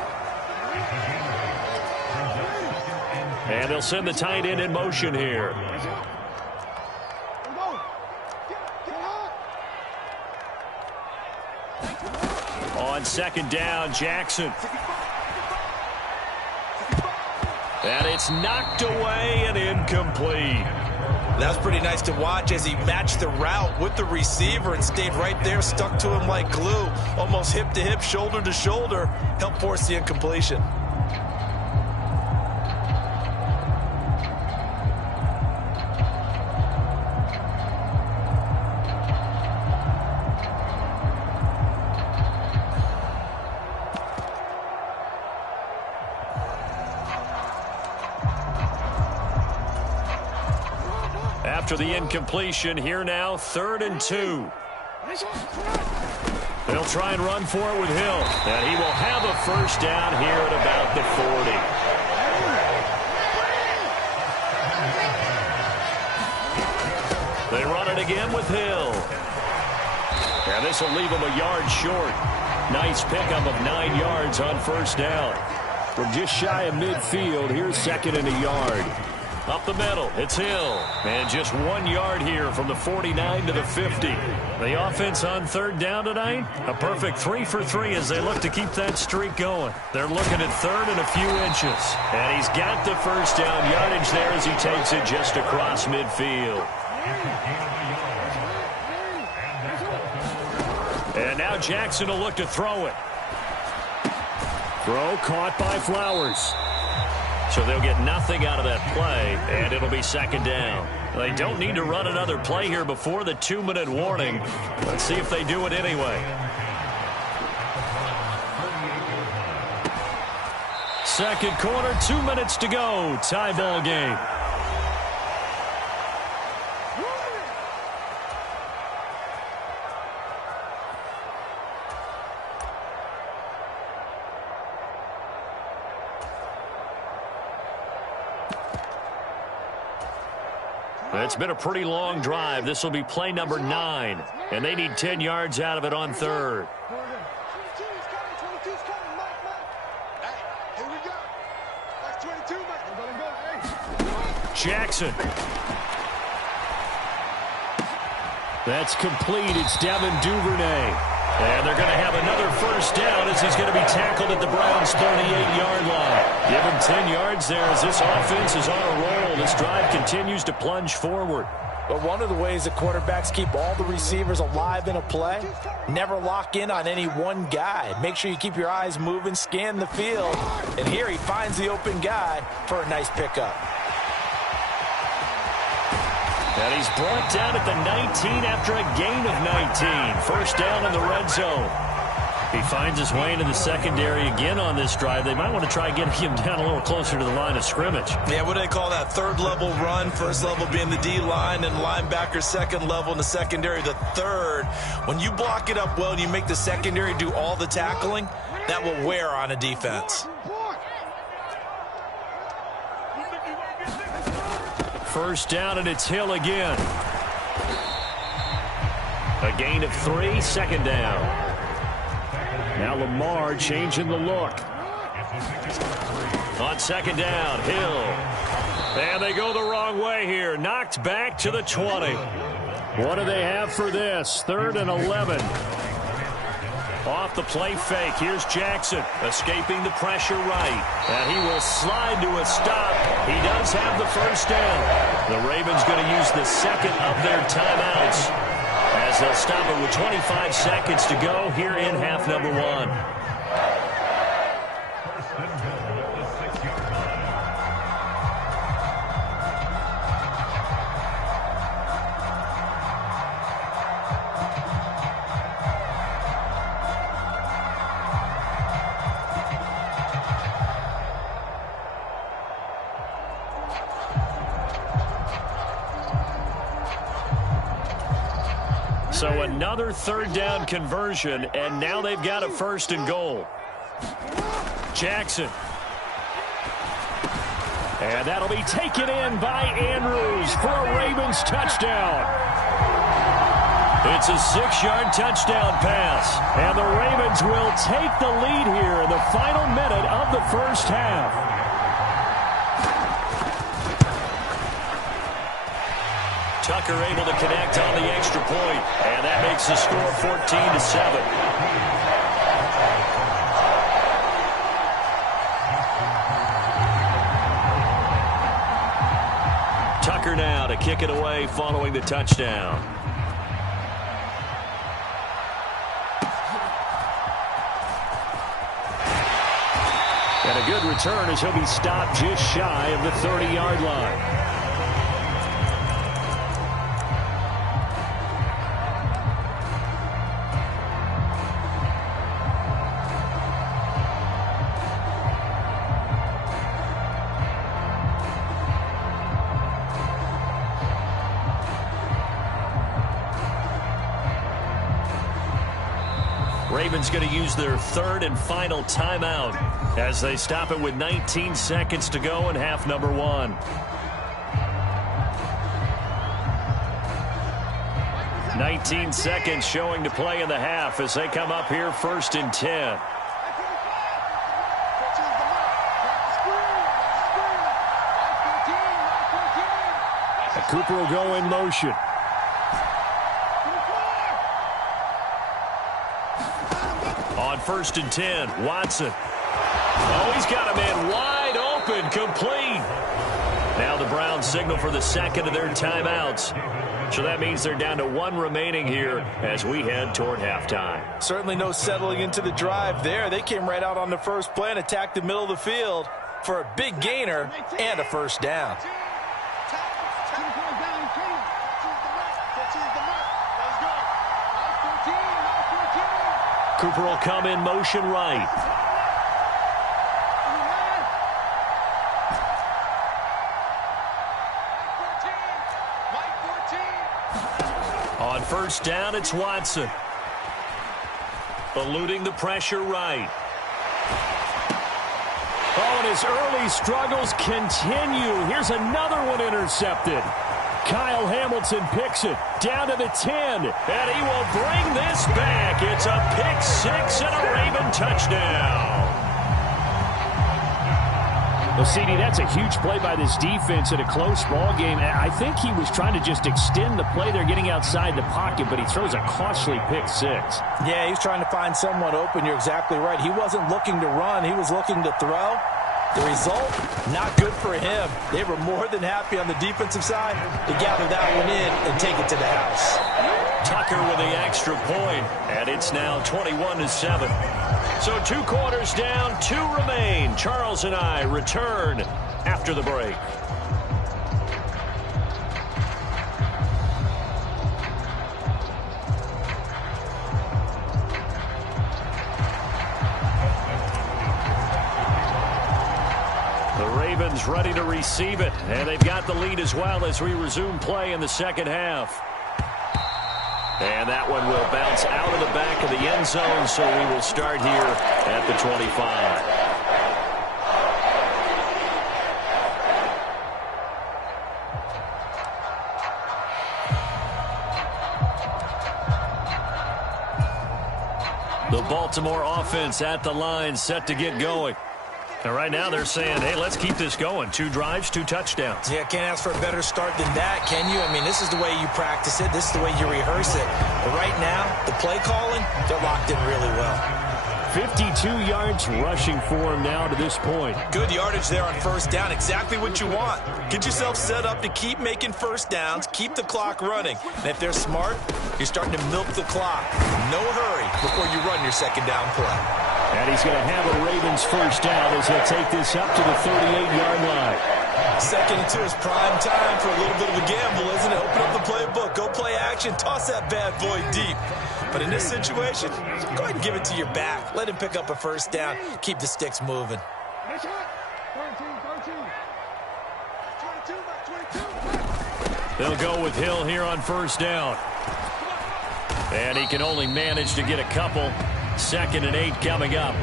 And they'll send the tight end in motion here. On 2nd down, Jackson. And it's knocked away and incomplete. That's pretty nice to watch as he matched the route with the receiver and stayed right there, stuck to him like glue, almost hip to hip, shoulder to shoulder, helped force the incompletion. After the incompletion, here now, 3rd and 2. They'll try and run for it with Hill. And he will have a first down here at about the 40. They run it again with Hill. And this will leave him a yard short. Nice pickup of 9 yards on first down. From just shy of midfield, here's 2nd and a yard. Up the middle, it's Hill. And just 1 yard here from the 49 to the 50. The offense on 3rd down tonight, a perfect 3 for 3 as they look to keep that streak going. They're looking at 3rd and a few inches. And he's got the first down yardage there as he takes it just across midfield. And now Jackson will look to throw it. Throw caught by Flowers. So they'll get nothing out of that play, and it'll be 2nd down. They don't need to run another play here before the 2-minute warning. Let's see if they do it anyway. 2nd quarter, 2 minutes to go. Tie ball game. It's been a pretty long drive. This will be play number 9, and they need 10 yards out of it on 3rd. Jackson. That's complete. It's Devin Duvernay. And they're going to have another first down as he's going to be tackled at the Browns' 38-yard line. Give him 10 yards there as this offense is on a roll. This drive continues to plunge forward. But one of the ways that quarterbacks keep all the receivers alive in a play, never lock in on any one guy. Make sure you keep your eyes moving, scan the field. And here he finds the open guy for a nice pickup. And he's brought down at the 19 after a gain of 19. First down in the red zone. He finds his way into the secondary again on this drive. They might want to try getting him down a little closer to the line of scrimmage. Yeah, what do they call that? 3rd level run. 1st level being the D-line and linebacker. 2nd level in the secondary, the 3rd. When you block it up well and you make the secondary do all the tackling, that will wear on a defense. First down, and it's Hill again. A gain of 3, 2nd down. Now Lamar changing the look. On 2nd down, Hill. And they go the wrong way here. Knocked back to the 20. What do they have for this? 3rd and 11. Off the play fake. Here's Jackson escaping the pressure right. And he will slide to a stop. He does have the first down. The Ravens going to use the 2nd of their timeouts as they'll stop it with 25 seconds to go here in half number 1. So another 3rd down conversion, and now they've got a 1st and goal. Jackson. And that'll be taken in by Andrews for a Ravens touchdown. It's a 6-yard touchdown pass, and the Ravens will take the lead here in the final minute of the first half. Tucker able to connect on the extra point, and that makes the score 14-7. Tucker now to kick it away following the touchdown. And a good return as he'll be stopped just shy of the 30-yard line. Ravens going to use their third and final timeout as they stop it with 19 seconds to go in half number 1. 19 seconds showing to play in the half as they come up here 1st and 10. Cooper will go in motion. On 1st and 10, Watson. Oh, he's got him in wide open, complete. Now the Browns signal for the second of their timeouts. So that means they're down to 1 remaining here as we head toward halftime. Certainly no settling into the drive there. They came right out on the first play and attacked the middle of the field for a big gainer and a first down. Cooper will come in motion right. On 1st down, it's Watson. Eluding the pressure right. Oh, and his early struggles continue. Here's another one intercepted. Kyle Hamilton picks it down to the 10, and he will bring this back. It's a pick 6 and a Raven touchdown. Well, CD, that's a huge play by this defense in a close ball game. I think he was trying to just extend the play. They're getting outside the pocket, but he throws a costly pick 6. Yeah, he's trying to find someone open. You're exactly right. He wasn't looking to run. He was looking to throw. The result, not good for him. They were more than happy on the defensive side to gather that one in and take it to the house. Tucker with the extra point, and it's now 21-7. So 2 quarters down, 2 remain. Charles and I return after the break. Ravens ready to receive it, and they've got the lead as well as we resume play in the second half. And that one will bounce out of the back of the end zone, so we will start here at the 25. The Baltimore offense at the line, set to get going. And right now they're saying, hey, let's keep this going. 2 drives, 2 touchdowns. Yeah, can't ask for a better start than that, can you? I mean, this is the way you practice it. This is the way you rehearse it. But right now, the play calling, they're locked in really well. 52 yards rushing for him now to this point. Good yardage there on 1st down. Exactly what you want. Get yourself set up to keep making 1st downs, keep the clock running. And if they're smart, you're starting to milk the clock. No hurry before you run your 2nd down play. And he's going to have a Ravens 1st down as they take this up to the 38-yard line. 2nd and 2 is prime time for a little bit of a gamble, isn't it? Open up the playbook, go play action, toss that bad boy deep. But in this situation, go ahead and give it to your back. Let him pick up a 1st down. Keep the sticks moving. They'll go with Hill here on 1st down. And he can only manage to get a couple. 2nd and 8 coming up.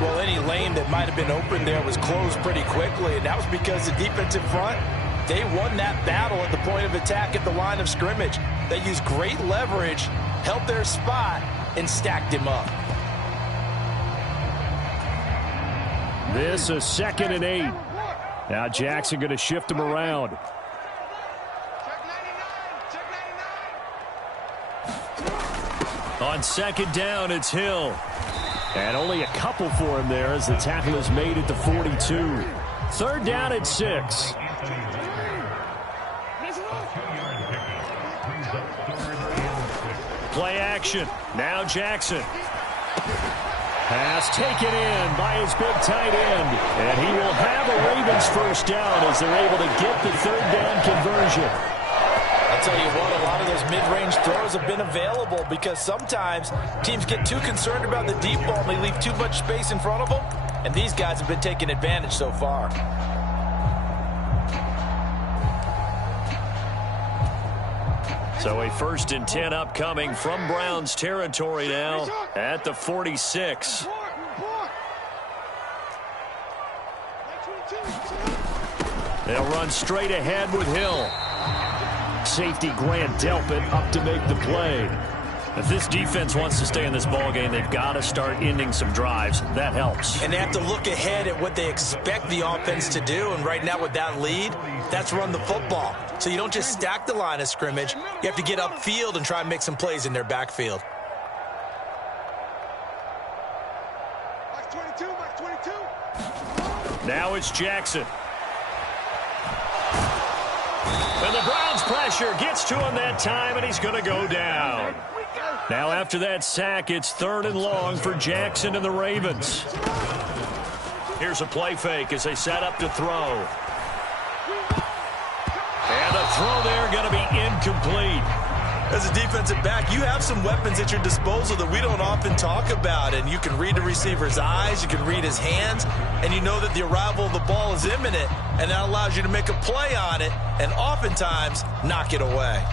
Well, any lane that might have been open there was closed pretty quickly, and that was because the defensive front, they won that battle at the point of attack at the line of scrimmage. They used great leverage, held their spot, and stacked him up. This is 2nd and 8. Now Jackson going to shift him around. On 2nd down, it's Hill. And only a couple for him there as the tackle is made at the 42. 3rd down at 6. Play action. Now Jackson. Pass taken in by his big tight end. And he will have a Ravens 1st down as they're able to get the 3rd down conversion. I'll tell you what, a lot of those mid-range throws have been available because sometimes teams get too concerned about the deep ball and they leave too much space in front of them, and these guys have been taking advantage so far. So a 1st and 10 upcoming from Browns territory now at the 46. They'll run straight ahead with Hill. Safety Grant Delpit up to make the play. If this defense wants to stay in this ballgame, they've got to start ending some drives. That helps. And they have to look ahead at what they expect the offense to do. And right now with that lead, that's run the football. So you don't just stack the line of scrimmage. You have to get upfield and try and make some plays in their backfield. Now it's Jackson. And the Browns pressure gets to him that time, and he's going to go down. Now after that sack, it's 3rd and long for Jackson and the Ravens. Here's a play fake as they set up to throw. And the throw there going to be incomplete. As a defensive back, you have some weapons at your disposal that we don't often talk about. And you can read the receiver's eyes, you can read his hands, and you know that the arrival of the ball is imminent. And that allows you to make a play on it and oftentimes knock it away.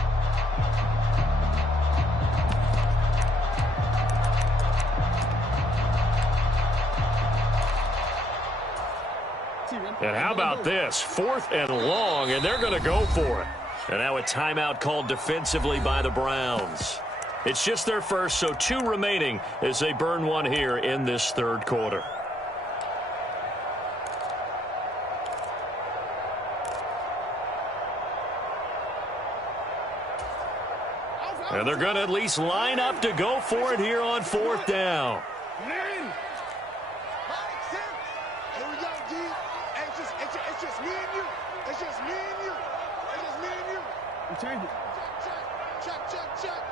And how about this? 4th and long, and they're going to go for it. And now a timeout called defensively by the Browns. It's just their first, so 2 remaining as they burn one here in this 3rd quarter. And they're going to at least line up to go for it here on 4th down. Change it. Check.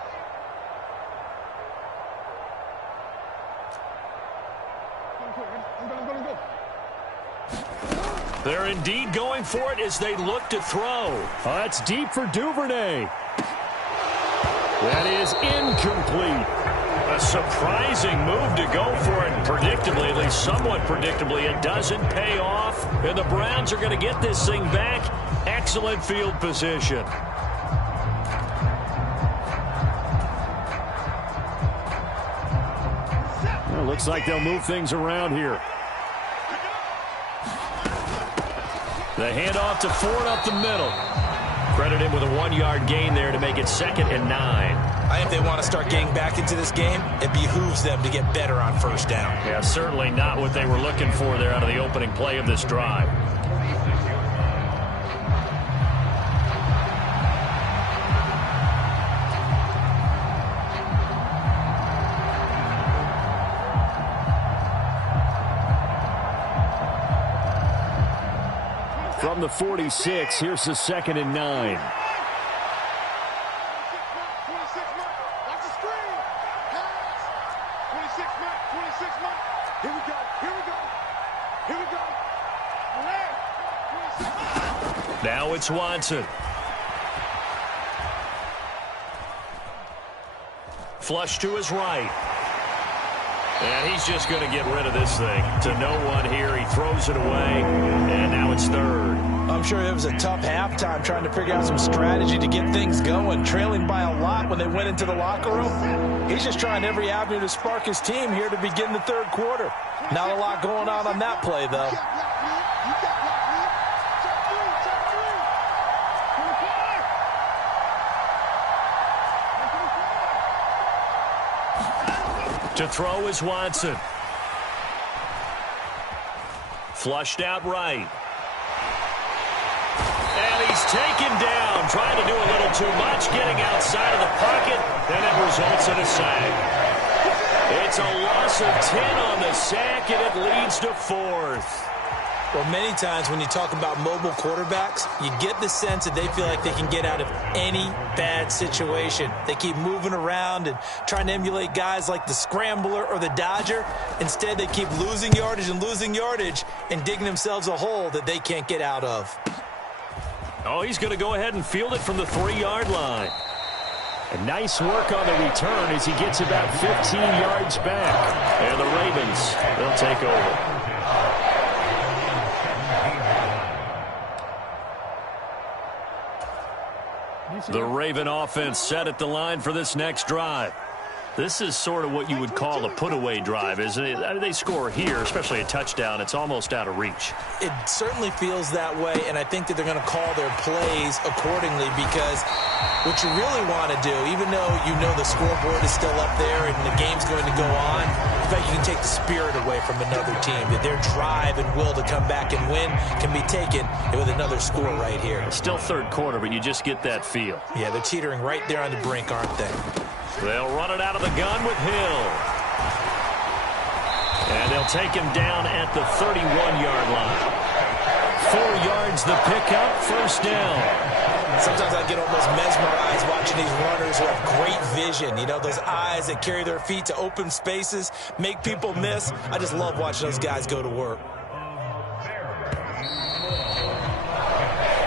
I'm gonna go. They're indeed going for it as they look to throw. Oh, that's deep for Duvernay. That is incomplete. A surprising move to go for it. Predictably, at least somewhat predictably, it doesn't pay off. And the Browns are going to get this thing back. Excellent field position. Well, looks like they'll move things around here. The handoff to Ford up the middle. Credit him with a 1-yard gain there to make it 2nd and 9. I think if they want to start getting back into this game, it behooves them to get better on 1st down. Yeah, certainly not what they were looking for there out of the opening play of this drive. From the 46, here's the 2nd and 9. Now it's Watson. Flush to his right. And he's just going to get rid of this thing. To no one here. He throws it away. And now it's 3rd. I'm sure it was a tough halftime trying to figure out some strategy to get things going. Trailing by a lot when they went into the locker room. He's just trying every avenue to spark his team here to begin the 3rd quarter. Not a lot going on that play, though. To throw is Watson. Flushed out right. And he's taken down, trying to do a little too much, getting outside of the pocket, and it results in a sack. It's a loss of 10 on the sack, and it leads to 4th. Well, many times when you talk about mobile quarterbacks, you get the sense that they feel like they can get out of any bad situation. They keep moving around and trying to emulate guys like the Scrambler or the Dodger. Instead, they keep losing yardage and digging themselves a hole that they can't get out of. Oh, he's going to go ahead and field it from the 3-yard line. A nice work on the return as he gets about 15 yards back. And the Ravens, they'll take over. The Raven offense set at the line for this next drive. This is sort of what you would call a put-away drive, isn't it? I mean, they score here, especially a touchdown. It's almost out of reach. It certainly feels that way, and I think that they're going to call their plays accordingly because what you really want to do, even though you know the scoreboard is still up there and the game's going to go on, in fact, you can take the spirit away from another team, that their drive and will to come back and win can be taken with another score right here. Still third quarter, but you just get that feel. Yeah, they're teetering right there on the brink, aren't they? They'll run it out of the gun with Hill. And they'll take him down at the 31-yard line. 4 yards the pickup, first down. Sometimes I get almost mesmerized watching these runners who have great vision. You know, those eyes that carry their feet to open spaces, make people miss. I just love watching those guys go to work.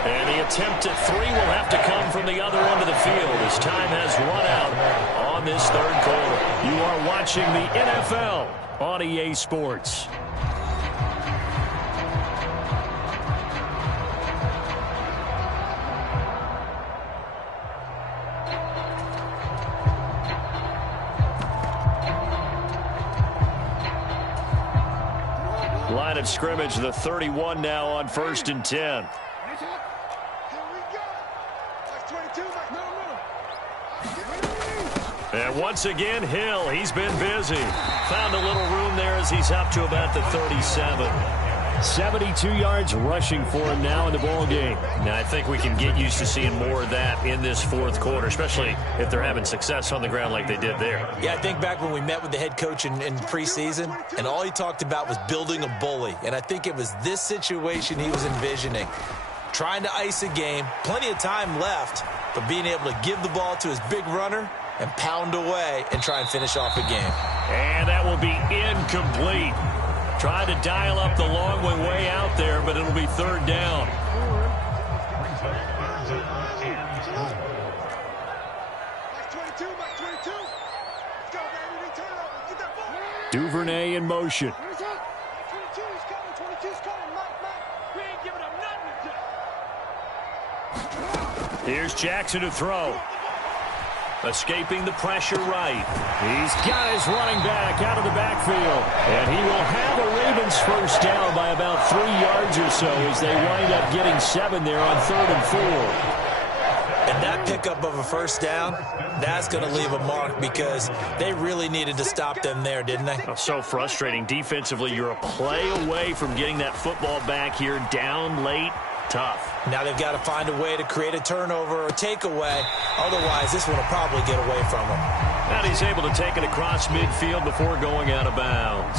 And the attempt at 3 will have to come from the other end of the field as time has run out on this third quarter. You are watching the NFL on EA Sports. Line of scrimmage, the 31 now on 1st and 10. And once again, Hill, he's been busy. Found a little room there as he's up to about the 37. 72 yards rushing for him now in the ball game. Now, I think we can get used to seeing more of that in this fourth quarter, especially if they're having success on the ground like they did there. Yeah, I think back when we met with the head coach in preseason, and all he talked about was building a bully. And I think it was this situation he was envisioning. Trying to ice a game, plenty of time left, but being able to give the ball to his big runner and pound away and try and finish off a game. And that will be incomplete. Trying to dial up the long way out there, but it'll be third down. Duvernay in motion. Here's Jackson to throw. Escaping the pressure right. He's got his running back out of the backfield. And he will have a Ravens first down by about 3 yards or so as they wind up getting 7 there on 3rd and 4. And that pickup of a first down, that's going to leave a mark because they really needed to stop them there, didn't they? Oh, so frustrating. Defensively, you're a play away from getting that football back here down late. Tough. Now they've got to find a way to create a turnover or takeaway. Otherwise, this one will probably get away from him. And he's able to take it across midfield before going out of bounds.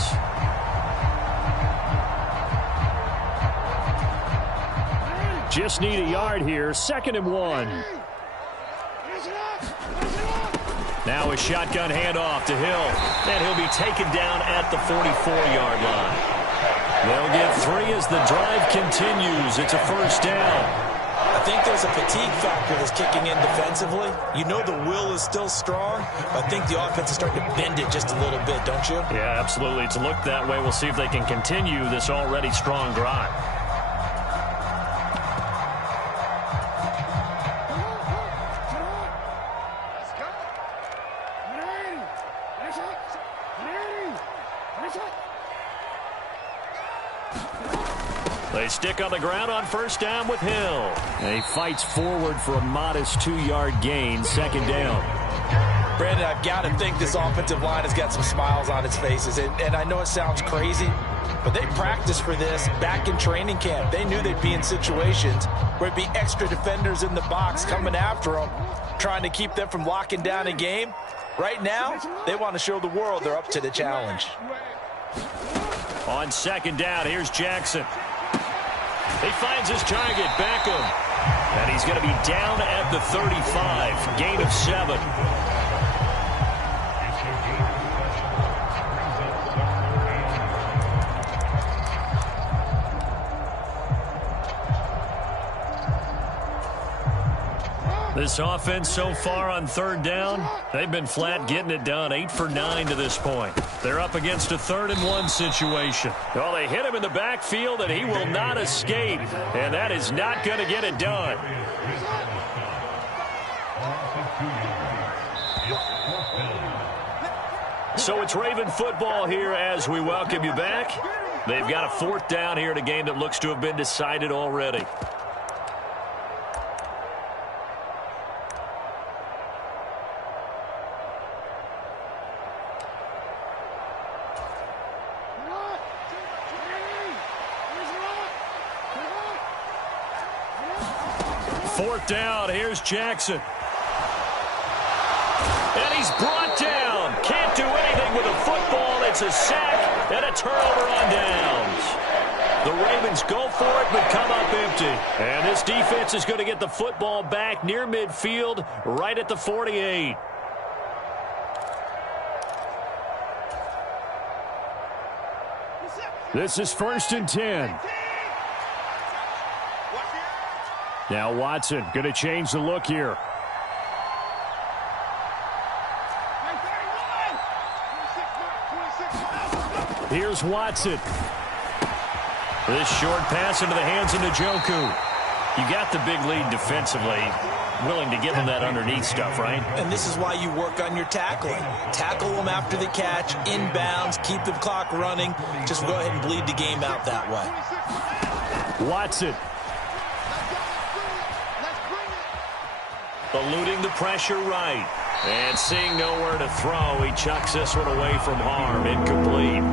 Just need a yard here. 2nd and 1. Now a shotgun handoff to Hill. And he'll be taken down at the 44-yard line. They'll get 3 as the drive continues. It's a first down. I think there's a fatigue factor that's kicking in defensively. You know the will is still strong, but I think the offense is starting to bend it just a little bit, don't you? Yeah, absolutely. It's looked that way. We'll see if they can continue this already strong drive. They stick on the ground on first down with Hill. And he fights forward for a modest 2-yard gain, 2nd down. Brandon, I've got to think this offensive line has got some smiles on its faces. And I know it sounds crazy, but they practiced for this back in training camp. They knew they'd be in situations where it'd be extra defenders in the box coming after them, trying to keep them from locking down a game. Right now, they want to show the world they're up to the challenge. On 2nd down, here's Jackson. He finds his target, Beckham. And he's going to be down at the 35. Gain of 7. This offense so far on 3rd down, they've been flat getting it done. 8 for 9 to this point. They're up against a 3rd and 1 situation. Well, they hit him in the backfield, and he will not escape. And that is not going to get it done. So it's Raven football here as we welcome you back. They've got a 4th down here in a game that looks to have been decided already. Fourth down, here's Jackson. And he's brought down. Can't do anything with a football. It's a sack and a turnover on downs. The Ravens go for it but come up empty. And this defense is going to get the football back near midfield, right at the 48. This is 1st and 10. Now Watson going to change the look here. Here's Watson. This short pass into the hands of Njoku. You got the big lead defensively. Willing to give him that underneath stuff, right? And this is why you work on your tackling. Tackle them after the catch, inbounds, keep the clock running. Just go ahead and bleed the game out that way. Watson. Eluding the pressure right. And seeing nowhere to throw, he chucks this one away from harm. Incomplete.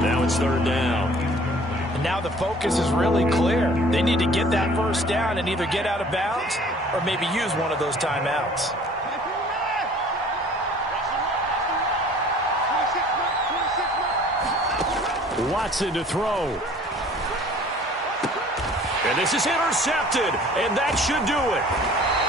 Now it's 3rd down. And now the focus is really clear. They need to get that 1st down and either get out of bounds or maybe use one of those timeouts. Watson to throw. And this is intercepted, and that should do it.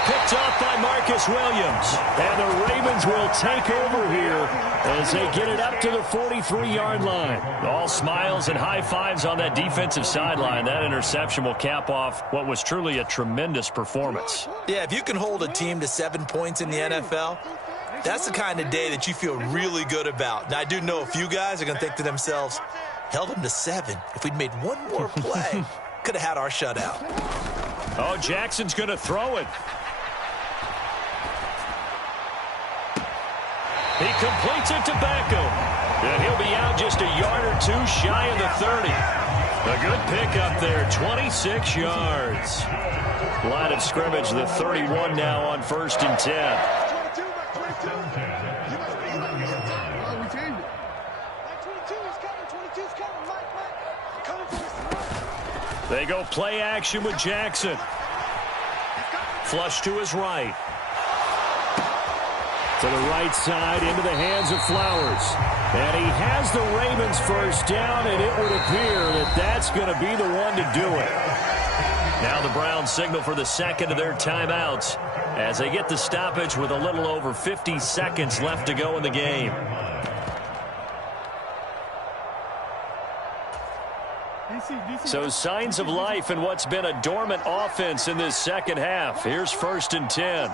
Picked off by Marcus Williams. And the Ravens will take over here as they get it up to the 43-yard line. All smiles and high fives on that defensive sideline. That interception will cap off what was truly a tremendous performance. Yeah, if you can hold a team to 7 points in the NFL, that's the kind of day that you feel really good about. Now, I do know a few guys are going to think to themselves, held them to 7. If we'd made one more play, could have had our shutout. Oh, Jackson's going to throw it. He completes it to Beckham. And he'll be out just a yard or 2 shy of the 30. A good pickup there, 26 yards. Line of scrimmage, the 31 now on 1st and 10. They go play action with Jackson. Flush to his right. To the right side, into the hands of Flowers. And he has the Ravens 1st down, and it would appear that that's going to be the one to do it. Now the Browns signal for the 2nd of their timeouts as they get the stoppage with a little over 50 seconds left to go in the game. So signs of life in what's been a dormant offense in this 2nd half. Here's 1st and 10.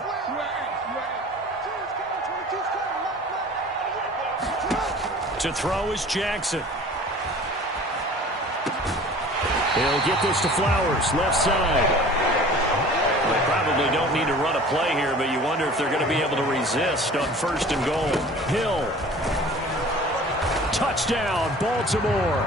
To throw is Jackson. He'll get this to Flowers, left side. They probably don't need to run a play here, but you wonder if they're going to be able to resist on 1st and goal. Hill. Touchdown, Baltimore.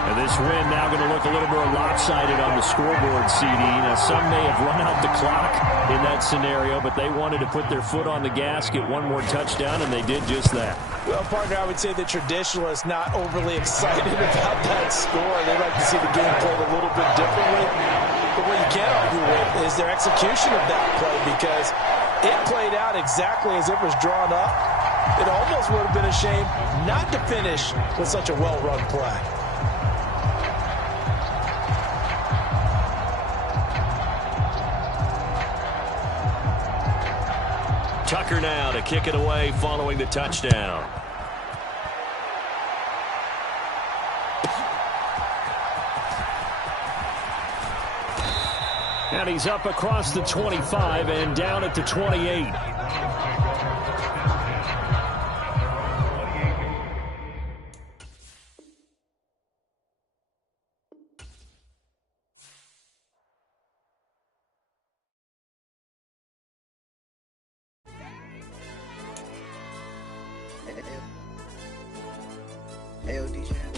And this win now going to look a little more lopsided on the scoreboard, CD. Now, some may have run out the clock in that scenario, but they wanted to put their foot on the gas, get one more touchdown, and they did just that. Well, partner, I would say the traditionalists not overly excited about that score. They'd like to see the game played a little bit differently. But what you can't argue with is their execution of that play, because it played out exactly as it was drawn up. It almost would have been a shame not to finish with such a well-run play. Tucker now to kick it away following the touchdown. And he's up across the 25 and down at the 28. Hey, yo, DJ.